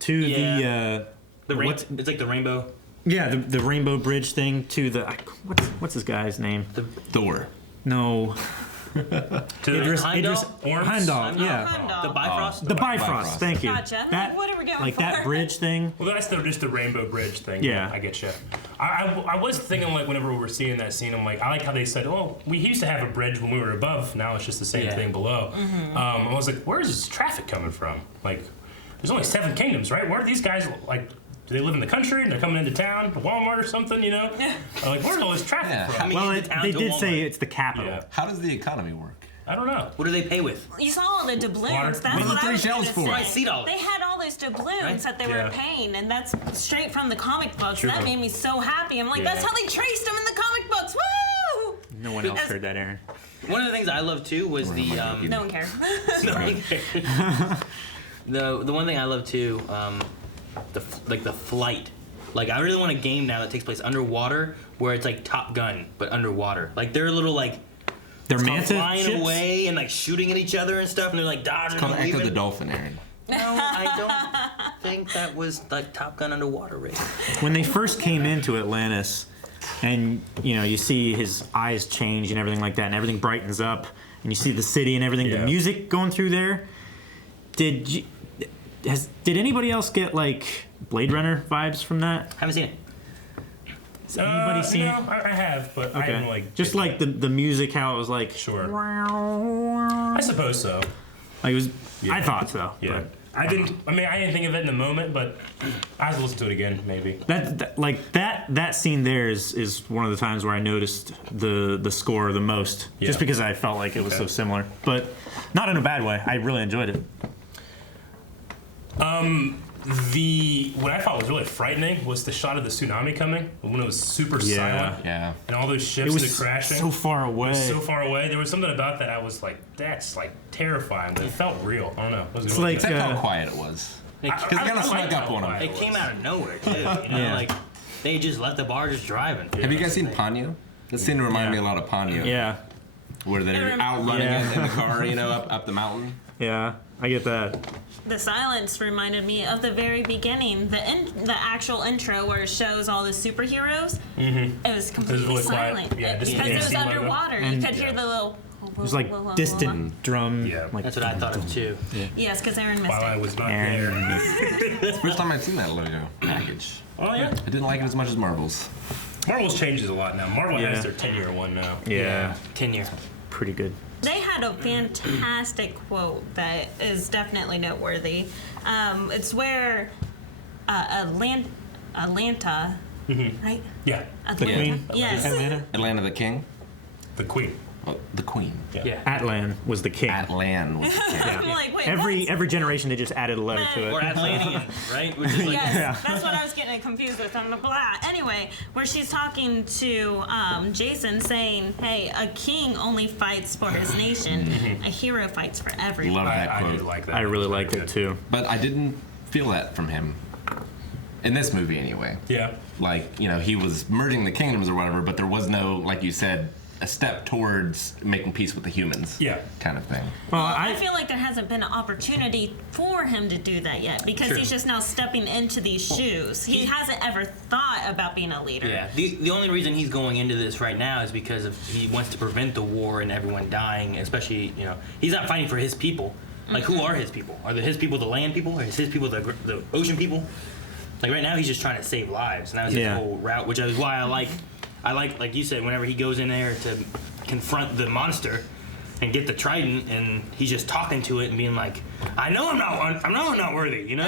to Yeah. the it's like the rainbow. the rainbow bridge thing to the what's this guy's name? Thor. No, To the Heimdall? Orms? Heimdall. Yeah, The Bifrost. the Bifrost. Thank you. Gotcha. I'm That like, what are we going like for? that bridge thing. Well, that's just the Rainbow Bridge thing. Yeah. I get you. I was thinking, like, whenever we were seeing that scene, I'm like, I like how they said, oh, we used to have a bridge when we were above. Now it's just the same Yeah. thing below. I was like, where is this traffic coming from? Like, there's only 7 kingdoms, right? Where are these guys, like, do they live in the country and they're coming into town, to Walmart or something, you know? I'm like, where's all this traffic Yeah. from? I mean, Well, in the town they to did Walmart. say it's the capital. Yeah. How does the economy work? I don't know. What do they pay with? You saw all the doubloons. Water. That's What are what the I was 3 gonna shells for? say. Right, $6. They had all those doubloons Right? that they Yeah. were paying, and that's straight from the comic books. True. That made me so happy. I'm like, Yeah. that's how they traced them in the comic books. Woo! No one else heard that, Aaron. One of the things I loved too was the No one cared. the one thing I love too, the flight. Like I really want a game now that takes place underwater where it's like Top Gun but underwater. Like they're little like They're Manta flying ships? away and like shooting at each other and stuff, and they're like dodging It's called and Echo weaving. the Dolphin, Aaron. No, I don't think that was like Top Gun underwater race. When they first came into Atlantis, and you see his eyes change and everything like that, and everything brightens up, and you see the city and everything, the music going through there. Did anybody else get like Blade Runner vibes from that? Haven't seen it. Has anybody seen it? I have, but I didn't like. Just like the music, how it was like. Sure. I suppose so. Like it was. I thought so. Yeah. But I didn't think of it in the moment, but I have to listen to it again, maybe. That scene there is one of the times where I noticed the score the most, just because I felt like it was so similar, but not in a bad way. I really enjoyed it. What I thought was really frightening was the shot of the tsunami coming when it was super silent. Yeah. And all those ships It that was crashing. so far away. So far away. There was something about that I was like, that's like terrifying, but it felt real. I don't know. It was It's really like good. Except how quiet it was. Because it kind of snuck up on him. It came out of nowhere too. You know, Yeah. like they just let the bar just driving. Have you guys seen Ponyo? That scene reminded me a lot of Ponyo. Yeah, Where they're out running in the car, up the mountain. yeah, I get that. The silence reminded me of the very beginning, the actual intro where it shows all the superheroes. Mm-hmm. It was completely really quiet. silent. Yeah, just because the it was scene logo. underwater. You could hear the little. It was like distant drum. Yeah. Like, That's what I thought of too. Yes, because Aaron missed While I it. was not there. and First time I'd seen that logo package. Oh, yeah. I didn't like it as much as Marvel's. Marvel's changes a lot now. Marvel Yeah. has their 10-year one now. yeah, 10 years. pretty good. They had a fantastic quote that is definitely noteworthy. It's where Atlanta, right? Yeah. The Atlanta. Queen? Yes. Atlanta? Atlanta the King? The Queen. Oh, the Queen. Yeah. Atlan was the king. Atlan was the king. I'm like, wait, Every generation they just added a letter to Or it. Atlantean, right? Which is like Yes, that's what I was getting confused with. I'm the blah. Anyway, where she's talking to Jason, saying, "Hey, a king only fights for his nation. A hero fights for everyone." Love that I quote. did like that. I really It was liked very it good. too. But I didn't feel that from him. In this movie, anyway. Yeah. Like, he was merging the kingdoms or whatever, but there was no, like you said, a step towards making peace with the humans. Yeah. Kind of thing. Well, I feel like there hasn't been an opportunity for him to do that yet because True. he's just now stepping into these shoes. He hasn't ever thought about being a leader. Yeah, the only reason he's going into this right now is because he wants to prevent the war and everyone dying, especially, he's not fighting for his people. Like, who are his people? Are his people the land people? Or is his people the ocean people? Like, right now he's just trying to save lives, and that was his whole route, which is why I like you said, whenever he goes in there to confront the monster and get the trident, and he's just talking to it and being like, I know I'm not worthy,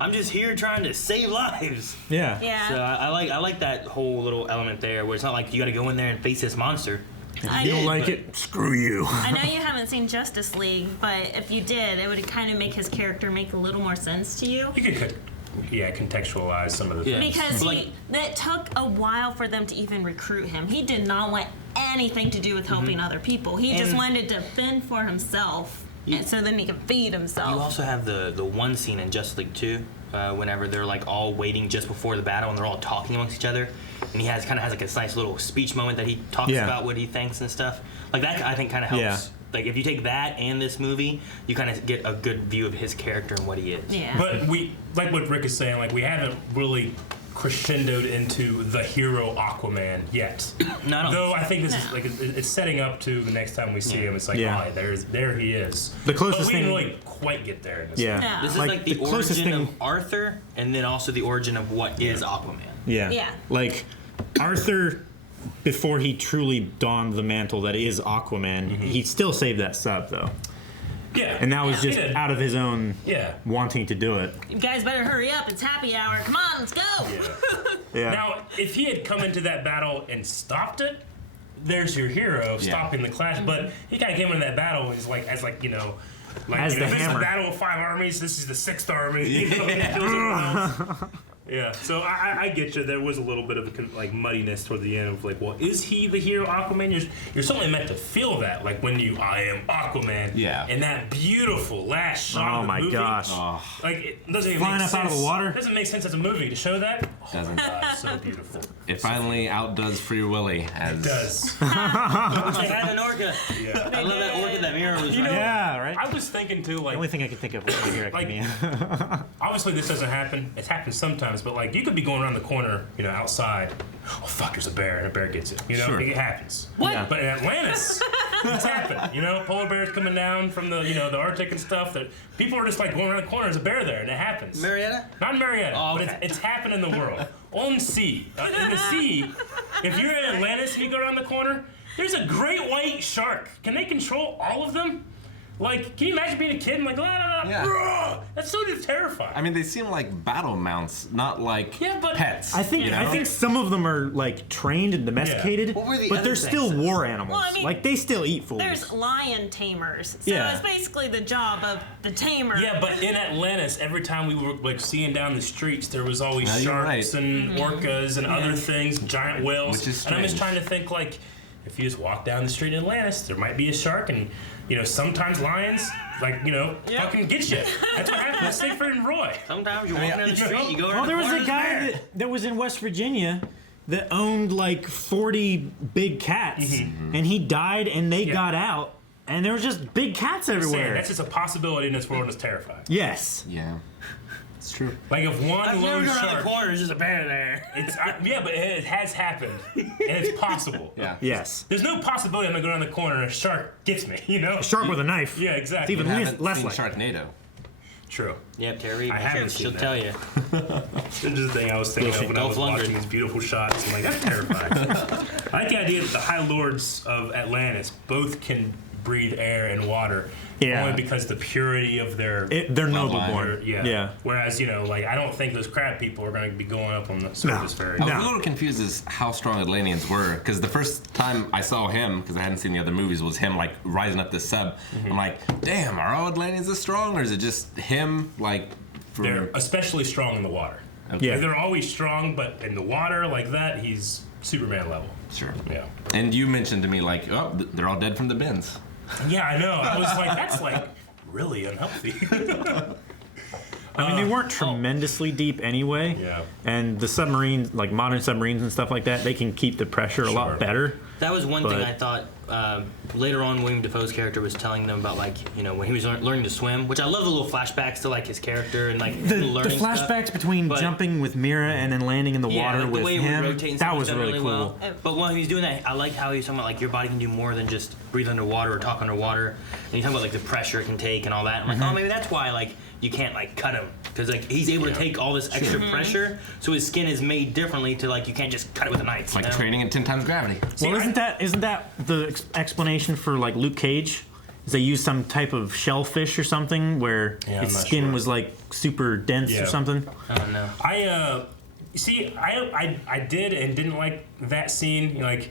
I'm just here trying to save lives. yeah. Yeah. So I like that whole little element there, where it's not like you got to go in there and face this monster. I You don't did. like it? Screw you. I know you haven't seen Justice League, but if you did, it would kind of make his character make a little more sense to you. You could, contextualize some of the Yeah. things. Because Like- it took a while for them to even recruit him. He did not want anything to do with helping other people. He just And- wanted to fend for himself, and so then he could feed himself. You also have the one scene in Justice League 2, whenever they're like all waiting just before the battle and they're all talking amongst each other, and he has like a nice little speech moment that he talks about what he thinks and stuff. Like that, I think kind of helps. Yeah. Like if you take that and this movie, you kind of get a good view of his character and what he is. Yeah. But like what Rick is saying, like we haven't really crescendoed into the hero Aquaman yet. Not Though I think this is like it's setting up to the next time we see him. It's like, Yeah. there he is. The closest but we didn't thing- really quite get there in this. Yeah. No. This is like the closest origin thing. of Arthur, and then also the origin of what is Aquaman. Yeah. Yeah. Like Arthur, before he truly donned the mantle that is Aquaman, he still saved that sub though, Yeah. and that was He just did. out of his own Yeah. wanting to do it. You guys better hurry up. It's happy hour. Come on, let's go. Yeah. Now, if he had come into that battle and stopped it, there's your hero stopping the clash. But he kind of came into that battle as As this the is hammer. the battle of 5 armies. This is the 6th army. You know, and he kills everyone else. Yeah, so I get you. There was a little bit of muddiness toward the end of like, well, is he the hero Aquaman? You're certainly meant to feel that, like when I am Aquaman. Yeah. And that beautiful last shot Oh of the my movie. gosh. Like it doesn't even Flying make up sense. out of the water? Doesn't make sense as a movie to show that. Doesn't. God, so beautiful. It finally outdoes Free Willy as. It does. It's like I had an orca. Yeah. I love that orca that Mira was. You know, Yeah, right. I was thinking too, The only like, thing I can think of was My Hero Academia. obviously this doesn't happen. It's happened sometimes, but like you could be going around the corner, outside. Oh fuck, there's a bear, and a bear gets it. Sure. It happens. What? Yeah. But in Atlantis, It's happened. You know, polar bears coming down from the the Arctic and stuff. That people are just like going around the corner. There's a bear there, and it happens. Marietta? Not in Marietta, Oh, but okay. it's happened in the world. On sea. In the sea, if you're in Atlantis and you go around the corner, there's a great white shark. Can they control all of them? Like, can you imagine being a kid and like, Yeah. that's so terrifying. I mean, they seem like battle mounts, not like but pets. I think I think some of them are like trained and domesticated, What were the but other they're still things? war animals. Well, I mean, like they still eat fools. There's lion tamers. So Yeah. it's basically the job of the tamer. Yeah, but in Atlantis, every time we were like seeing down the streets, there was always No, you're sharks right. and orcas and other things, giant whales. Which is and I'm just strange. trying to think like, if you just walk down the street in Atlantis, there might be a shark, and sometimes lions fucking get you. That's what happened with Siegfried and Roy. Sometimes you're walking down the street, you go around Well, there the was corner, a there's guy bear. that was in West Virginia that owned like 40 big cats, and he died, and they got out, and there was just big cats Saying, everywhere. that's just a possibility in this world that's terrifying. Yes. Yeah, it's true. Like if one I've never lone gone around shark, the corner, there's just a bear there. but it has happened, and it's possible. Yeah. Yes. There's no possibility I'm gonna go around the corner and a shark gets me. Shark with a knife. Yeah, exactly. It's even I haven't less seen like. Sharknado. True. Yep, Terry. I haven't seen She'll that. tell you. It's just the thing I was thinking of when I was Dolph Lundgren. watching these beautiful shots. I'm like, that's terrifying. I like the idea that the High Lords of Atlantis both can breathe air and water. Yeah. Only because the purity of their They're noble Bloodline. born. yeah. Whereas, I don't think those crab people are going to be going up on the surface very I was No. a little confused as how strong Atlanteans were, because the first time I saw him, because I hadn't seen the other movies, was him like rising up this sub. I'm like, damn, are all Atlanteans this strong, or is it just him like? They're especially strong in the water. Okay. Yeah. They're always strong, but in the water like that, he's Superman level. Sure. Yeah. And you mentioned to me like, they're all dead from the bins. Yeah, I know. I was like, that's like really unhealthy. I mean, they weren't tremendously deep anyway. Yeah. And the submarines, like modern submarines and stuff like that, they can keep the pressure a Sure. lot better. That was one thing But- I thought later on William Dafoe's character was telling them about, like, when he was learning to swim, which I love the little flashbacks to, like, his character and, like, The learning flashbacks stuff. between But- jumping with Mira and then landing in the Yeah, water like, the with way it would him, rotate and that stuff was done really cool. well. But when he was doing that, I liked how he was talking about, like, your body can do more than just breathe underwater or talk underwater. And he talking about, like, the pressure it can take and all that. I'm like, oh, maybe that's why, like, you can't, like, cut him. Because, like, he's able to take all this extra pressure, so his skin is made differently to, like, you can't just cut it with a knife. Like you know? training at 10 times gravity. Well, isn't that the explanation for like Luke Cage? Is they used some type of shellfish or something where Yeah, I'm its not skin sure. was like super dense Yeah. or something? I don't know. I did and didn't like that scene. Like,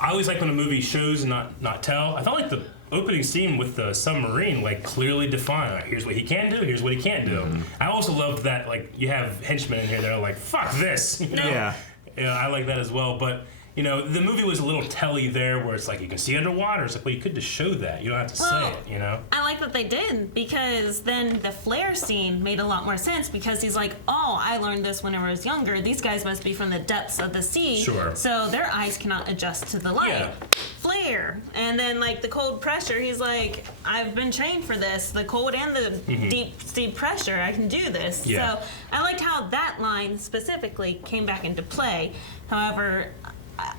I always like when a movie shows and not tell. I felt like the opening scene with the submarine, like, clearly defined. Like, here's what he can do. Here's what he can't do. I also loved that, like, you have henchmen in here that are like, fuck this. Yeah. I like that as well. But the movie was a little telly there, where it's like you can see underwater. It's like, well, you could just show that. You don't have to say it. I like that they did, because then the flare scene made a lot more sense, because he's like, oh, I learned this when I was younger. These guys must be from the depths of the sea. Sure. So their eyes cannot adjust to the light. Yeah. Flare. And then, like, the cold pressure, he's like, I've been trained for this. The cold and the deep sea pressure, I can do this. Yeah. So I liked how that line specifically came back into play. However,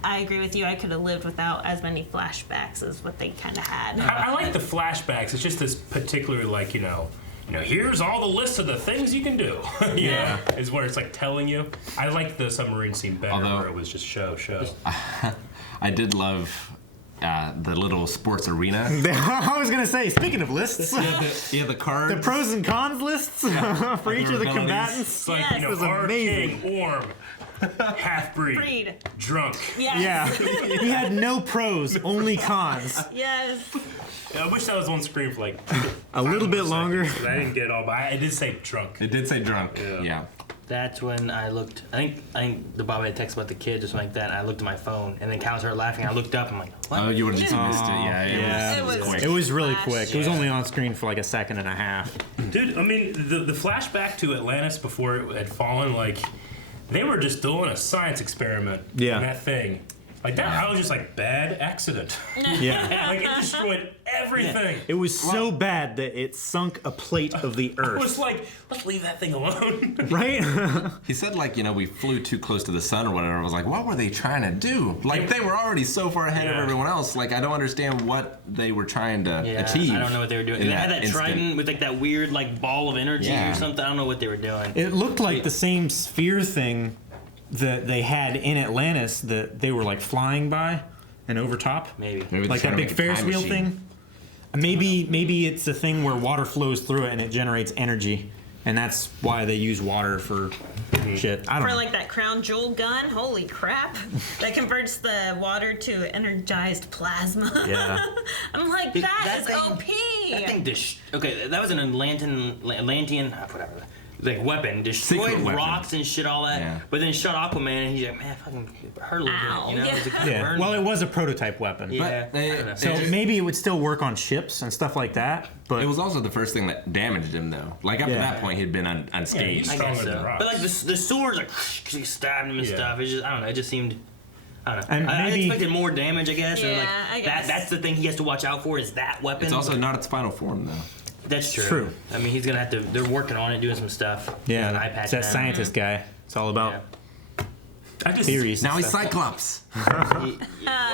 I agree with you. I could have lived without as many flashbacks as what they kind of had. I like the flashbacks. It's just this particular, like, here's all the list of the things you can do. Yeah. Is where it's like telling you. I like the submarine scene better, Although- where it was just show. I did love the little sports arena. I was gonna say, speaking of lists, The cards. the pros and cons lists for each of the abilities. combatants. It's like, Yes. It was our amazing. king, Orm, half-breed, Breed. drunk. Yes. Yeah, he had no pros, only cons. Yes. I wish that was on screen for like A little bit longer. I didn't get it all, but I did say drunk. It did say drunk. Yeah. That's when I looked. I think the Bob had text about the kids or something like that. And I looked at my phone, and then Cal started laughing. I looked up. I'm like, what? Oh, you would have just missed it. Yeah. Yeah. It was It was- quick. It was really Flash. quick. It was only on screen for like a second and a half. Dude, I mean, the flashback to Atlantis before it had fallen, like, they were just doing a science experiment Yeah. in that thing. Like that, I was just like, bad accident. Yeah. Like it destroyed everything. It was so bad that it sunk a plate of the I earth. was like, let's leave that thing alone. Right? He said, like, we flew too close to the sun or whatever. I was like, what were they trying to do? Like, they were already so far ahead of everyone else. Like, I don't understand what they were trying to achieve. I don't know what they were doing. They had that trident with like that weird like ball of energy or something. I don't know what they were doing. It looked like the same sphere thing that they had in Atlantis that they were like flying by and over top. Maybe Like that big Ferris wheel thing. Maybe it's a thing where water flows through it and it generates energy, and that's why they use water for shit. I don't For know. like that crown jewel gun, holy crap! That converts the water to energized plasma. Yeah. I'm like, that is OP. That thing okay, that was an Atlantean, whatever. Like weapon, destroyed rocks and shit, all that. Yeah. But then shot Aquaman, and he's like, man, fucking hurt a little Ow, bit, you know? yeah. It was a kind of burn. Well, it was a prototype weapon. Yeah. But I don't know. So maybe it would still work on ships and stuff like that. But It was also the first thing that damaged him, though. Like, up to that point, he'd been unscathed. I Stronger guess than so. rocks. But like the swords, like, cause he stabbed him and stuff. It just, I don't know. It just seemed, I don't know. And I maybe- expected more damage, I guess. Or Yeah, like I guess. that's the thing he has to watch out for is that weapon. It's also not its final form, though. That's true. True. I mean, he's gonna have to. They're working on it, doing some stuff. yeah, An eye patch it's that now. scientist guy. It's all about I just, theories. Now and he's stuff. Cyclops.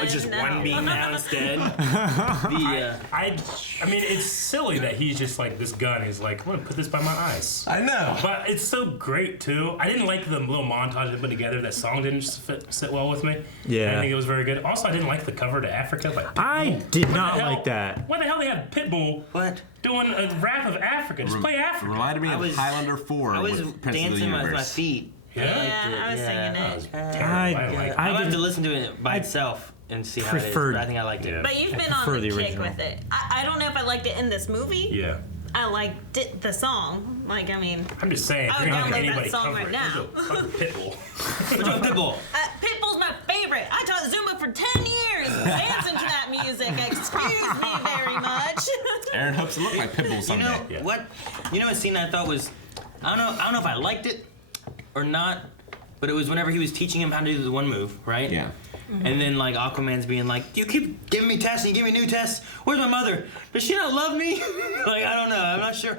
It's just no. one beam now instead. I mean, it's silly that he's just like this gun. He's like, I'm gonna put this by my eyes. I know. But it's so great too. I didn't like the little montage they put together. That song didn't sit well with me. Yeah. I didn't think it was very good. Also, I didn't like the cover to Africa. Like, I did not the hell? like that. Why the hell they have Pitbull What? doing a rap of Africa? Just play Africa. Reminded me I of was- Highlander 4 I was with Prince of the dancing with my Universe. feet. Yeah, I was singing That it. was terrible. I I didn't like it. I'll have to didn't- listen to it by itself and see how it is. preferred- But I think I liked it. Yeah. But you've been prefer on the the kick original. with it. I don't know if I liked it in this movie. Yeah. I liked it, the song. Like, I mean, I'm just saying. I would you're not download gonna that anybody song cover right it. now. There's a fucking Pitbull. Which one, Pitbull? Pitbull's my favorite. I taught Zumba for 10 years dancing to that music. Excuse me very much. Aaron hopes to look like Pitbull You someday. know Yeah. what? You know a scene I thought was, I don't know if I liked it or not, but it was whenever he was teaching him how to do the one move, right? Yeah. And then like Aquaman's being like, you keep giving me tests and you give me new tests. Where's my mother? Does she not love me? Like I don't know. I'm not sure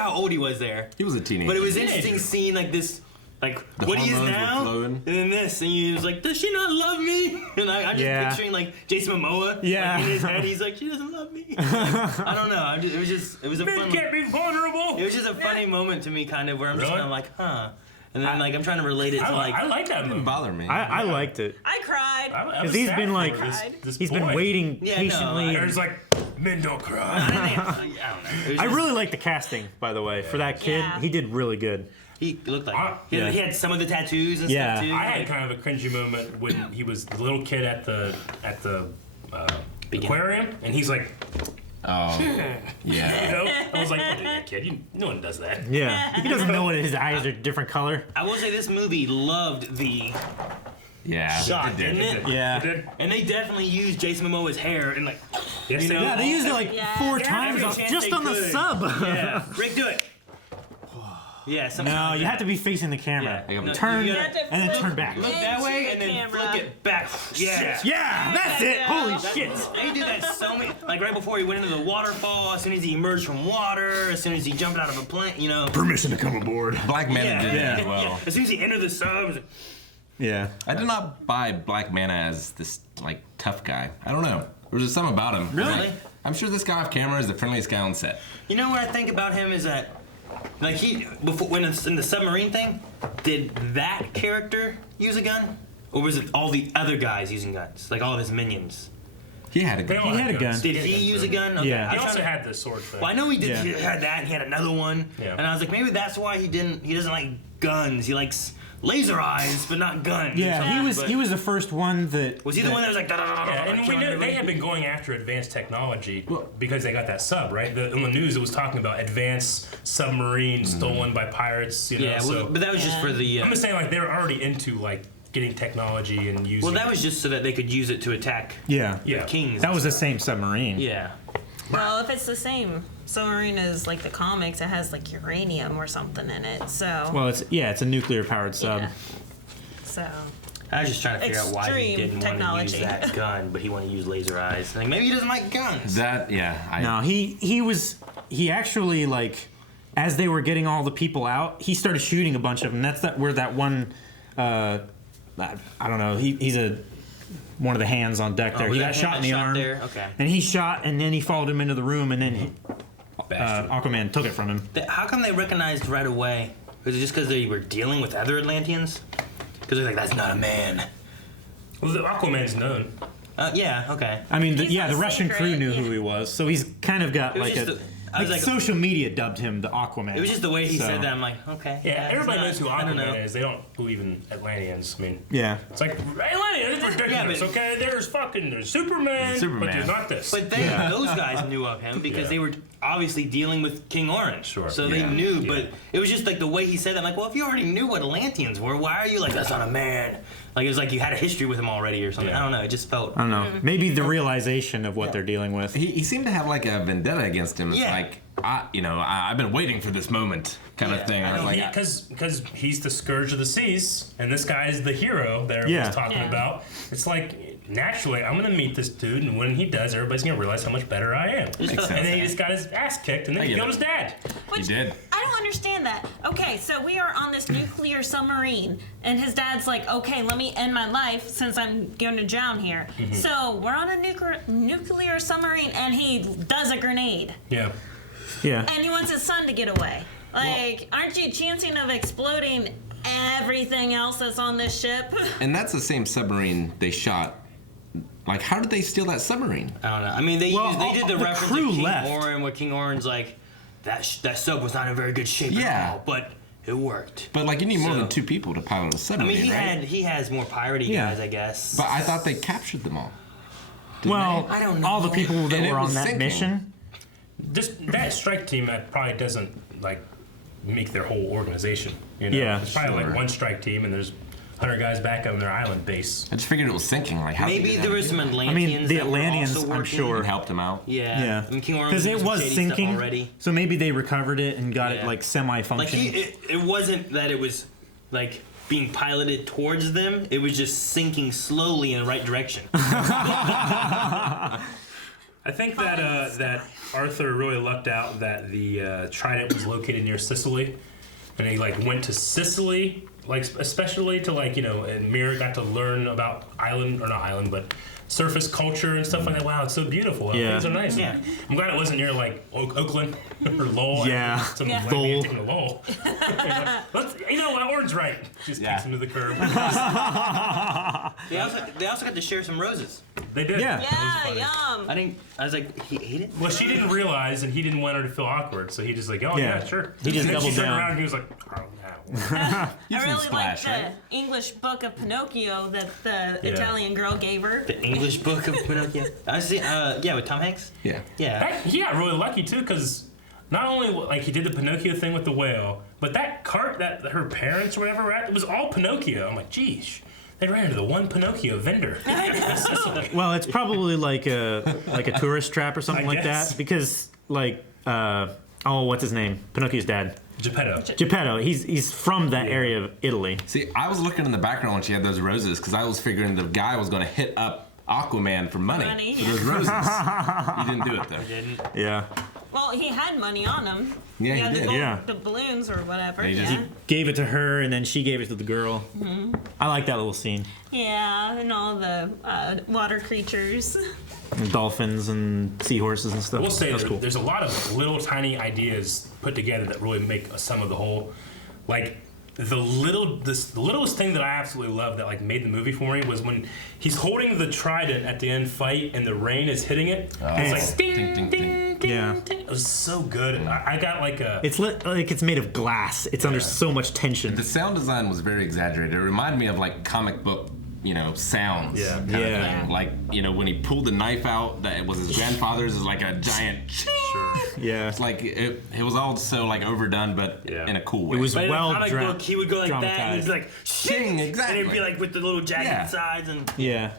how old he was there. He was a teenager. But it was interesting seeing like this, like The what he is hormones were now, flowing. and then this, and he was like, "Does she not love me?" And I'm just picturing like Jason Momoa. Yeah. Like, in his head, he's like, "She doesn't love me." I don't know. It was a Men fun. can't be vulnerable. It was just a funny moment to me, kind of, where I'm just Really? kind of like, huh. And then like I'm trying to relate it to like. I like that movie. didn't bother me. I liked it. I cried. I was Because he's sad been for like, this he's been boy. waiting Yeah, no, patiently. There's like, men don't cry. I don't know. It was I just- really like the casting, by the way, for that kid. Yeah. He did really good. He looked like Yeah. he had some of the tattoos and Yeah. stuff too. I had kind of a cringy moment when he was the little kid at the aquarium, and he's like, Oh, you yeah. know, I was like, don't do that, kid. No one does that. Yeah. He doesn't know what his eyes are different color. I will say this movie loved the Yeah. shot, it did. didn't it? Yeah. It did. And they definitely used Jason Momoa's hair and like, Yes, You they know, did. Yeah, they used it like Yeah. 4 Yeah, times every off chance just they on the could. sub. yeah, Rick, do it. Yeah, something No, like you that. have to be facing the camera. Yeah. No, Turn you and gotta then turn back. look that way Into and the then camera. flick it back. Yeah. Yeah, that's it. Holy That's- shit. They do that so many. Like right before he went into the waterfall, as soon as he emerged from water, as soon as he jumped out of a plane, you know. Permission to come aboard. Black Manta Yeah, did Yeah. it as well. As soon as he entered the sub, Yeah. I did not buy Black Manta as this like tough guy. I don't know. There was just something about him. Really? Like, I'm sure this guy off camera is the friendliest guy on set. you know what I think about him is that, like when it's in the submarine thing, did that character use a gun, or was it all the other guys using guns, like all of his minions? He had a They gun. all He had a guns. gun. Did he use a gun? Okay, Yeah. I'm He trying also to- had the sword thing. Well, I know he did. Yeah. He had that, and he had another one. Yeah. And I was like, maybe that's why he doesn't like guns. He likes laser eyes, but not guns. or Yeah, something. But he was the first one that Was he the one that was like? Yeah, and we killing knew they everybody? had been going after advanced technology because they got that sub, right? In the news, it was talking about advanced submarine stolen by pirates. You know, Yeah, so well, but that was just for the. I'm just saying, like they were already into like getting technology and using. Well, that was just so that they could use it to attack Yeah. yeah. kings. That was the same submarine. Yeah. Well, if it's the same submarine as like the comics, it has like uranium or something in it. So. Well, it's a nuclear powered sub. Yeah. So. I was just trying to figure out why he Extreme didn't technology. want to use that gun, but he wanted to use laser eyes. Like maybe he doesn't like guns. No, he actually, like, as they were getting all the people out, he started shooting a bunch of them. That's where that one, I don't know, he's one of the hands on deck there. He got shot in the arm. There? Okay. And he shot, and then he followed him into the room, and then Aquaman took it from him. How come they recognized right away? Was it just because they were dealing with other Atlanteans? Because they're like, that's not a man. Well, the Aquaman's known. Yeah, okay. I mean, He's the not Russian secret, crew knew yeah. who he was, so he's kind of got It was like just a... I was like, social media dubbed him the Aquaman. it was just the way he So, said that. I'm like, okay. Yeah, everybody knows who I don't know. Aquaman is. They don't believe in Atlanteans. I mean, Yeah. it's like, Atlanteans are ridiculous, but- okay? There's Superman, but there's not this. But those guys knew of him because they were obviously dealing with King Orange. Sure. So they knew, but it was just like the way he said that. I'm like, well, if you already knew what Atlanteans were, why are you like, that's not a man? Like, it was like you had a history with him already or something. Yeah. I don't know. It just felt. I don't know. Maybe the realization of what they're dealing with. He seemed to have like a vendetta against him. It's Yeah. like, I've been waiting for this moment kind of thing. I was like, Because he's the scourge of the seas, and this guy is the hero that Yeah. everyone's talking Yeah. about. It's like, naturally, I'm going to meet this dude, and when he does, everybody's going to realize how much better I am. Makes sense. And then he just got his ass kicked, and then I he get killed it. his dad. Which, did. I don't understand that. Okay, so we are on this nuclear submarine, and his dad's like, okay, let me end my life since I'm going to drown here. So we're on a nuclear submarine, and he does a grenade. Yeah. Yeah. And he wants his son to get away. Like, aren't you chancing of exploding everything else that's on this ship? and that's the same submarine they shot. Like, how did they steal that submarine? I don't know. I mean, they did the the reference crew to King left. Orange, where King Orange like that sub was not in very good shape Yeah. at all, but it worked. But like, you need more So- than 2 people to pilot a I submarine, mean, right? he has more piratey Yeah. guys, I guess. But I thought they captured them all. Well, I don't know. all the people that And it were on was that sinking. mission. Just that strike team that probably doesn't, like, make their whole organization. You know? Yeah. It's probably Sure. like one strike team, and there's 100 guys back on their island base. I just figured it was sinking. Like, how Maybe there was some Atlanteans. the that were Atlanteans, also I'm working. sure. and helped him out. Yeah. Yeah. I mean, King Orange Because did it some was shady stuff sinking, already. so maybe they recovered it and got it Yeah. like semi-functioning. Like it wasn't that it was like being piloted towards them. It was just sinking slowly in the right direction. I think that Arthur really lucked out that the trident was located near Sicily, and he like went to Sicily, like especially to like and Mira got to learn about but surface culture and stuff like that. Wow, it's so beautiful. Yeah. Things are nice. Yeah. I'm glad it wasn't near like Oakland or Lowell. Yeah. Some Yeah. Atlantean taking to Lowell. What? Orange right. Just Yeah. kicks him to the curb. They also got to share some roses. They did. Yeah. That was Yeah, funny. yum. I was like, he ate it? Well, she didn't realize, and he didn't want her to feel awkward, so he just like, oh Yeah. yeah, sure. He just and then doubled she turned down. around and he was like, oh no. I You've seen really like Splash, the right? English book of Pinocchio that the Yeah. Italian girl gave her. The English book of Pinocchio. I see. Yeah, with Tom Hanks. Yeah. Yeah. He got really lucky too, because not only like he did the Pinocchio thing with the whale, but that cart that her parents or whatever were at, it was all Pinocchio. I'm like, geez, they ran into the one Pinocchio vendor in Sicily. Well, it's probably like a tourist trap or something I like guess. that. Because like what's his name? Pinocchio's dad. Geppetto. Geppetto. He's from that area of Italy. See, I was looking in the background when she had those roses because I was figuring the guy was going to hit up Aquaman for money Money, for those roses. He didn't do it though. Didn't. Yeah. Well, he had money on him. Yeah, he had the did. gold- Yeah. the balloons or whatever. He just- Yeah. Gave it to her, and then she gave it to the girl. I like that little scene. Yeah, and all the water creatures. And dolphins and seahorses and stuff. I will say That's cool. there's a lot of little tiny ideas put together that really make a sum of the whole. Like the littlest thing that I absolutely love that like made the movie for me was when he's holding the trident at the end fight and the rain is hitting it. It's like ding Ding, ding ding, ding ding. Yeah. ding. It was so good. I got like a. It's like it's made of glass. It's under so much tension. The sound design was very exaggerated. It reminded me of like comic book, sounds. Yeah. kind of Yeah. thing. Like, when he pulled the knife out that it was his grandfather's, is like a giant. Yeah. It's like it was all so like overdone, but Yeah. in a cool way. It was But in well a comic book, he would go like that, and he'd be like, Shing, exactly. and it'd be like with the little jagged Yeah. sides and. Yeah.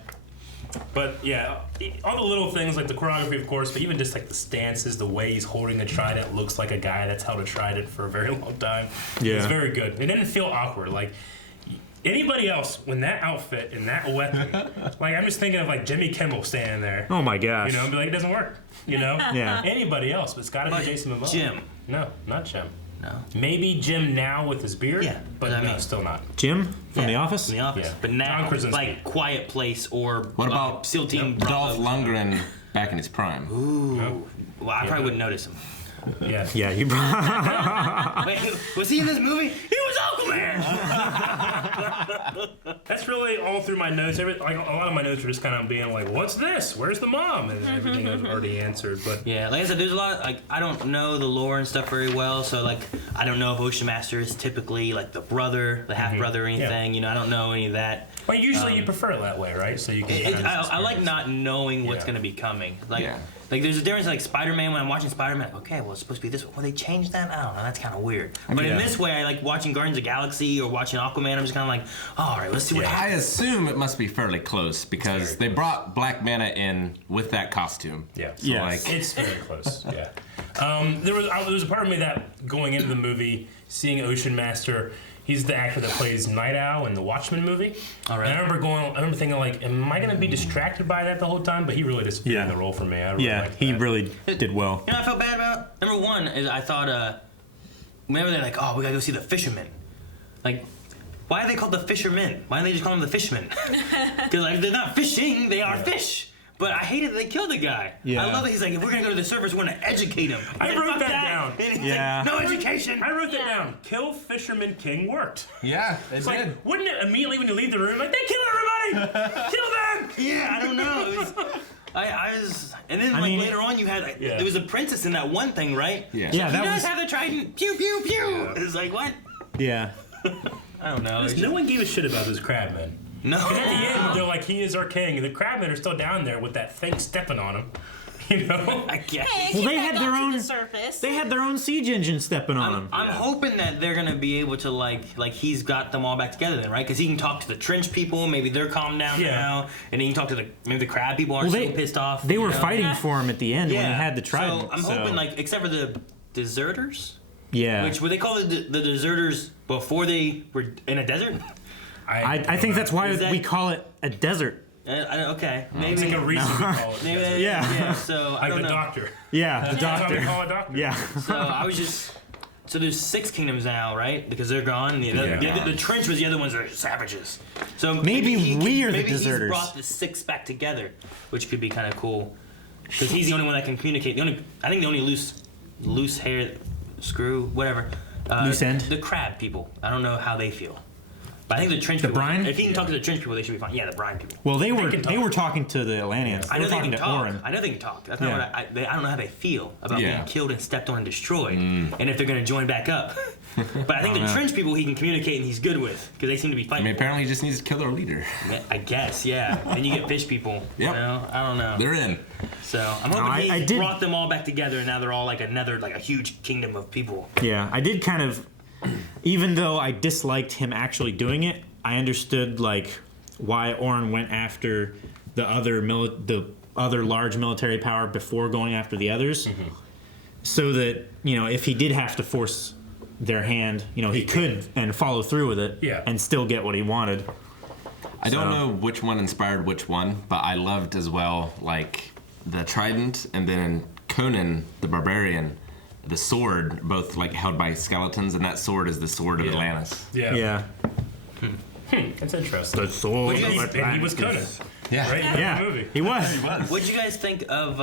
But yeah, all the little things like the choreography, of course, but even just like the stances, the way he's holding the trident looks like a guy that's held a trident for a very long time. Yeah. It's very good. It didn't feel awkward. Like Anybody else, when that outfit and that weapon, like I'm just thinking of like Jimmy Kimmel standing there. Oh my gosh. You know, and be like, it doesn't work. You know? Yeah. Anybody else, but it's got to be Jason Momoa. Jim. No, not Jim. No. Maybe Jim now with his beard. Yeah, but I no, mean- still not. Jim from The Office? In The Office. Yeah. But now, John Krasinski. like Quiet Place or What about SEAL Team Dolph Bravo. Lundgren back in his prime? Ooh. Well, I probably wouldn't notice him. Yeah. Yeah, you. Wait, was he in this movie? He was Aquaman! That's really all through my notes. Like a lot of my notes are just kind of being like, "What's this? Where's the mom?" And everything was already answered. But Yeah, like I said, there's a lot, like, I don't know the lore and stuff very well, so, like, I don't know if Ocean Master is typically, like, the brother, the half-brother or anything, you know, I don't know any of that. well, usually you prefer it that way, right? So you can. kind of I like not knowing what's Yeah. going to be coming. Like, Yeah. like there's a difference, like, Spider-Man, when I'm watching Spider-Man, like, okay, well, it's supposed to be this way. Well, they changed that? I don't know, that's kind of weird. But in Yeah. this way, I like watching Guardians of the Galaxy or watching Aquaman, I'm just kind of like, oh, all right, let's see what I happens. assume it must be fairly close because they brought Black Manta in with that costume. Yeah. So Yes. like, It's very close. Yeah. There was a part of me that going into the movie, seeing Ocean Master, he's the actor that plays Night Owl in the Watchmen movie. All right. And I remember thinking like, am I gonna be distracted by that the whole time? But he really just fit in the role for me. I really Yeah, liked he that. really did well. You know what I felt bad about? Number one is I thought, whenever they're like, oh, we gotta go see the fishermen. Like, why are they called the fishermen? Why don't they just call them the fishmen? Because like, they're not fishing, they are fish. But I hated that they killed the guy. Yeah. I love that he's like, if we're gonna go to the surface, we're gonna educate him. I Like, wrote fuck that down. And he's Yeah. like, no education. I wrote that down. Kill Fisherman King worked. yeah, it It's like, wouldn't it immediately when you leave the room, like, they kill everybody! Kill them! Yeah, I don't know. It was, I was, and then I like mean- later on, you had Yeah. there was a princess in that one thing, right? Yeah. Yeah, He that does was. have the trident. Pew pew pew. It's like what? Yeah. I don't know. It's just- No one gave a shit about those crabmen. no. And at the end, they're like, he is our king. And the crabmen are still down there with that thing stepping on them. You know? I guess. Hey, Well, keep they back had their onto own. the surface. They had their own siege engine stepping on them. I'm hoping that they're gonna be able to like he's got them all back together then, right? Because he can talk to the trench people. Maybe they're calmed down Yeah. now, and he can talk to the crab people aren't so pissed off. They you were know? fighting for him at the end when he had the trident. So I'm hoping like except for the deserters, yeah. which were they call the deserters before they were in a desert? I think that's why Is that- we call it a desert. Okay, maybe. It's like a reason we call it. maybe Yeah. So I Like don't the know. doctor. Yeah, the That's how we doctor. call it doctor. Yeah. So I was just. So there's 6 kingdoms now, right? Because they're gone. The trench was the other ones are savages. So Maybe we are the maybe deserters. He's brought the 6 back together, which could be kind of cool. Because he's the only one that can communicate. I think the only loose hair, screw, whatever. Loose end? The crab people. I don't know how they feel. But I think the trench people. brine? If he can talk to the trench people, they should be fine. Yeah, the brine people. Well, they can talk. were talking to the Atlanteans. I They know were they talking can to talk. Orin. I know they can talk. That's not Yeah. what I don't know how they feel about Yeah. being killed and stepped on and destroyed, and if they're going to join back up. But I think the trench people he can communicate and he's good with because they seem to be I fighting. mean, apparently he just needs to kill their leader. I guess, yeah. And you get fish people. You Yep. know, I don't know. They're in. So I'm hoping I he did- brought them all back together, and now they're all like a huge kingdom of people. Yeah, I did kind of, even though I disliked him actually doing it, I understood like why Orin went after the other large military power before going after the others, so that if he did have to force their hand, he could and follow through with it, Yeah. and still get what he wanted. I don't know which one inspired which one, but I loved as well, like, the trident and then Conan the Barbarian, the sword, both, like, held by skeletons, and that sword is the sword of Atlantis. Yeah. Yeah. That's interesting. The sword. you guys- And he was Conan. Yeah. Right? In Yeah, the movie. he was. What'd you guys think of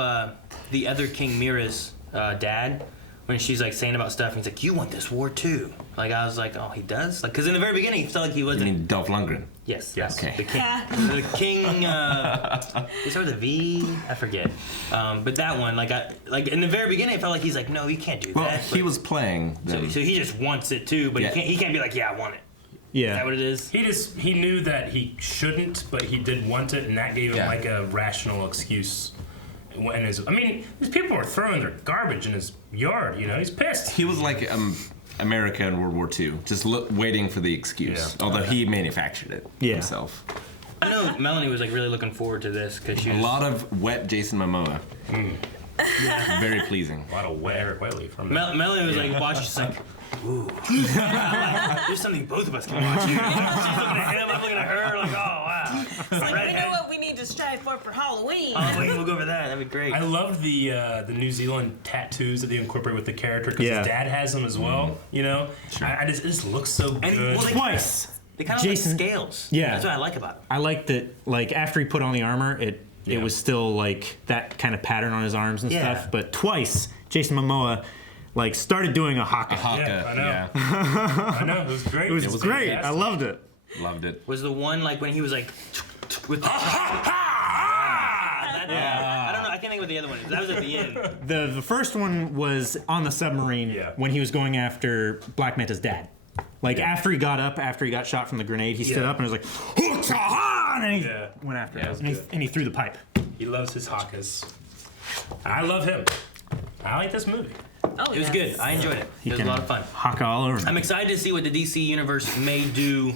the other King Mira's dad when she's like saying about stuff? And he's like, "You want this war too?" Like I was like, "Oh, he does." Like because in the very beginning, he felt like he You wasn't. mean Dolph Lundgren? Yes. Okay. The king. Yeah. The king. It started with a V. I forget. But that one, like in the very beginning, I felt like he's like, "No, you can't do Well, that." he But- was playing them. So he just wants it too, but Yeah. he can't be like, "Yeah, I want it." Is that what Yeah. it is? He knew that he shouldn't, but he did want it, and that gave him Yeah. like a rational excuse. These people were throwing their garbage in his yard. He's pissed. He was like America in World War II, just waiting for the excuse. Yeah. Although he manufactured it Yeah. himself. I know Melanie was like really looking forward to this because she A was. lot of wet Jason Momoa. Very pleasing. A lot of wet Eric Whiteley from Melanie was like watching, she's like, ooh. There's something both of us can watch here. She's looking at him, I'm looking at her, like, oh, wow. It's like, we know what we need to strive for Halloween. Halloween, we'll go for that. That'd be great. I love the New Zealand tattoos that they incorporate with the character because his dad has them as well. You know, I just, it just looks so good. well, Twice. They kind of Jason- like scales. Yeah. That's what I like about it. I liked that, like, after he put on the armor, it was still, like, that kind of pattern on his arms and stuff. But twice, Jason Momoa, like, started doing a haka. Yeah, I know. Yeah. I know, it was great. It was great. fantastic. I loved it. Loved it. Was the one, like, when he was, like, with the... I don't know. I can't think of what the other one is. That was at the end. The first one was on the submarine when he was going after Black Manta's dad. Like, after he got up, after he got shot from the grenade, he stood up and was like, and then he went after it. And he threw the pipe. He loves his hakas. I love him. I like this movie. Oh, It was good. I enjoyed it. It was a lot of fun. Haka all over. I'm excited to see what the DC universe may do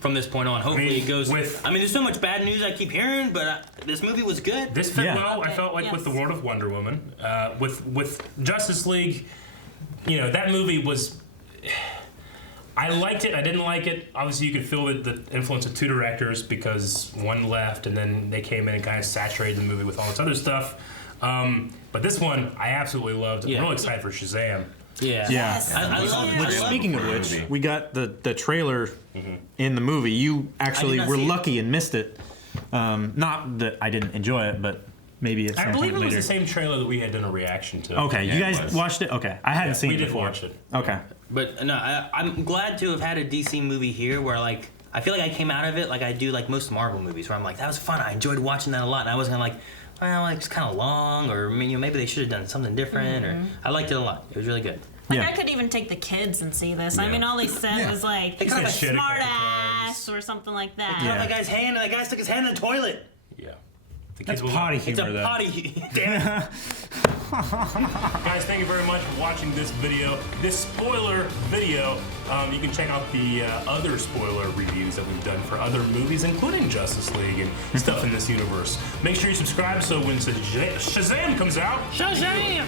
from this point on. Hopefully it goes with... I mean, there's so much bad news I keep hearing, but this movie was good. This fit well. I felt like with the world of Wonder Woman, with Justice League, you know, that movie was... I liked it. I didn't like it. Obviously, you could feel the influence of two directors because one left and then they came in and kind of saturated the movie with all this other stuff. But this one, I absolutely loved. I'm really excited for Shazam. Yeah. Yes. I love it. Speaking of which, we got the trailer in the movie. You actually were lucky and missed it. Not that I didn't enjoy it, but maybe at some I believe point it was later. the same trailer that we had done a reaction to. Okay, you guys watched it? Okay, I hadn't seen it before. We did watch it. Okay. But no, I'm glad to have had a DC movie here where, like, I feel like I came out of it like I do like most Marvel movies where I'm like, that was fun. I enjoyed watching that a lot. And I wasn't like, well, it's kind of long, or you know, maybe they should have done something different. Or I liked it a lot. It was really good. Like, I could even take the kids and see this. I mean, all he said was like, They cut off shit a couple smart ass or something like that. Cut off that guy's hand, and that guy stuck his hand in the toilet. Yeah. The That's kids will potty love It's humor, a though. potty. Damn it. Guys, thank you very much for watching this video, this spoiler video. You can check out the other spoiler reviews that we've done for other movies, including Justice League and stuff in this universe. Make sure you subscribe so when Shazam comes out, Shazam!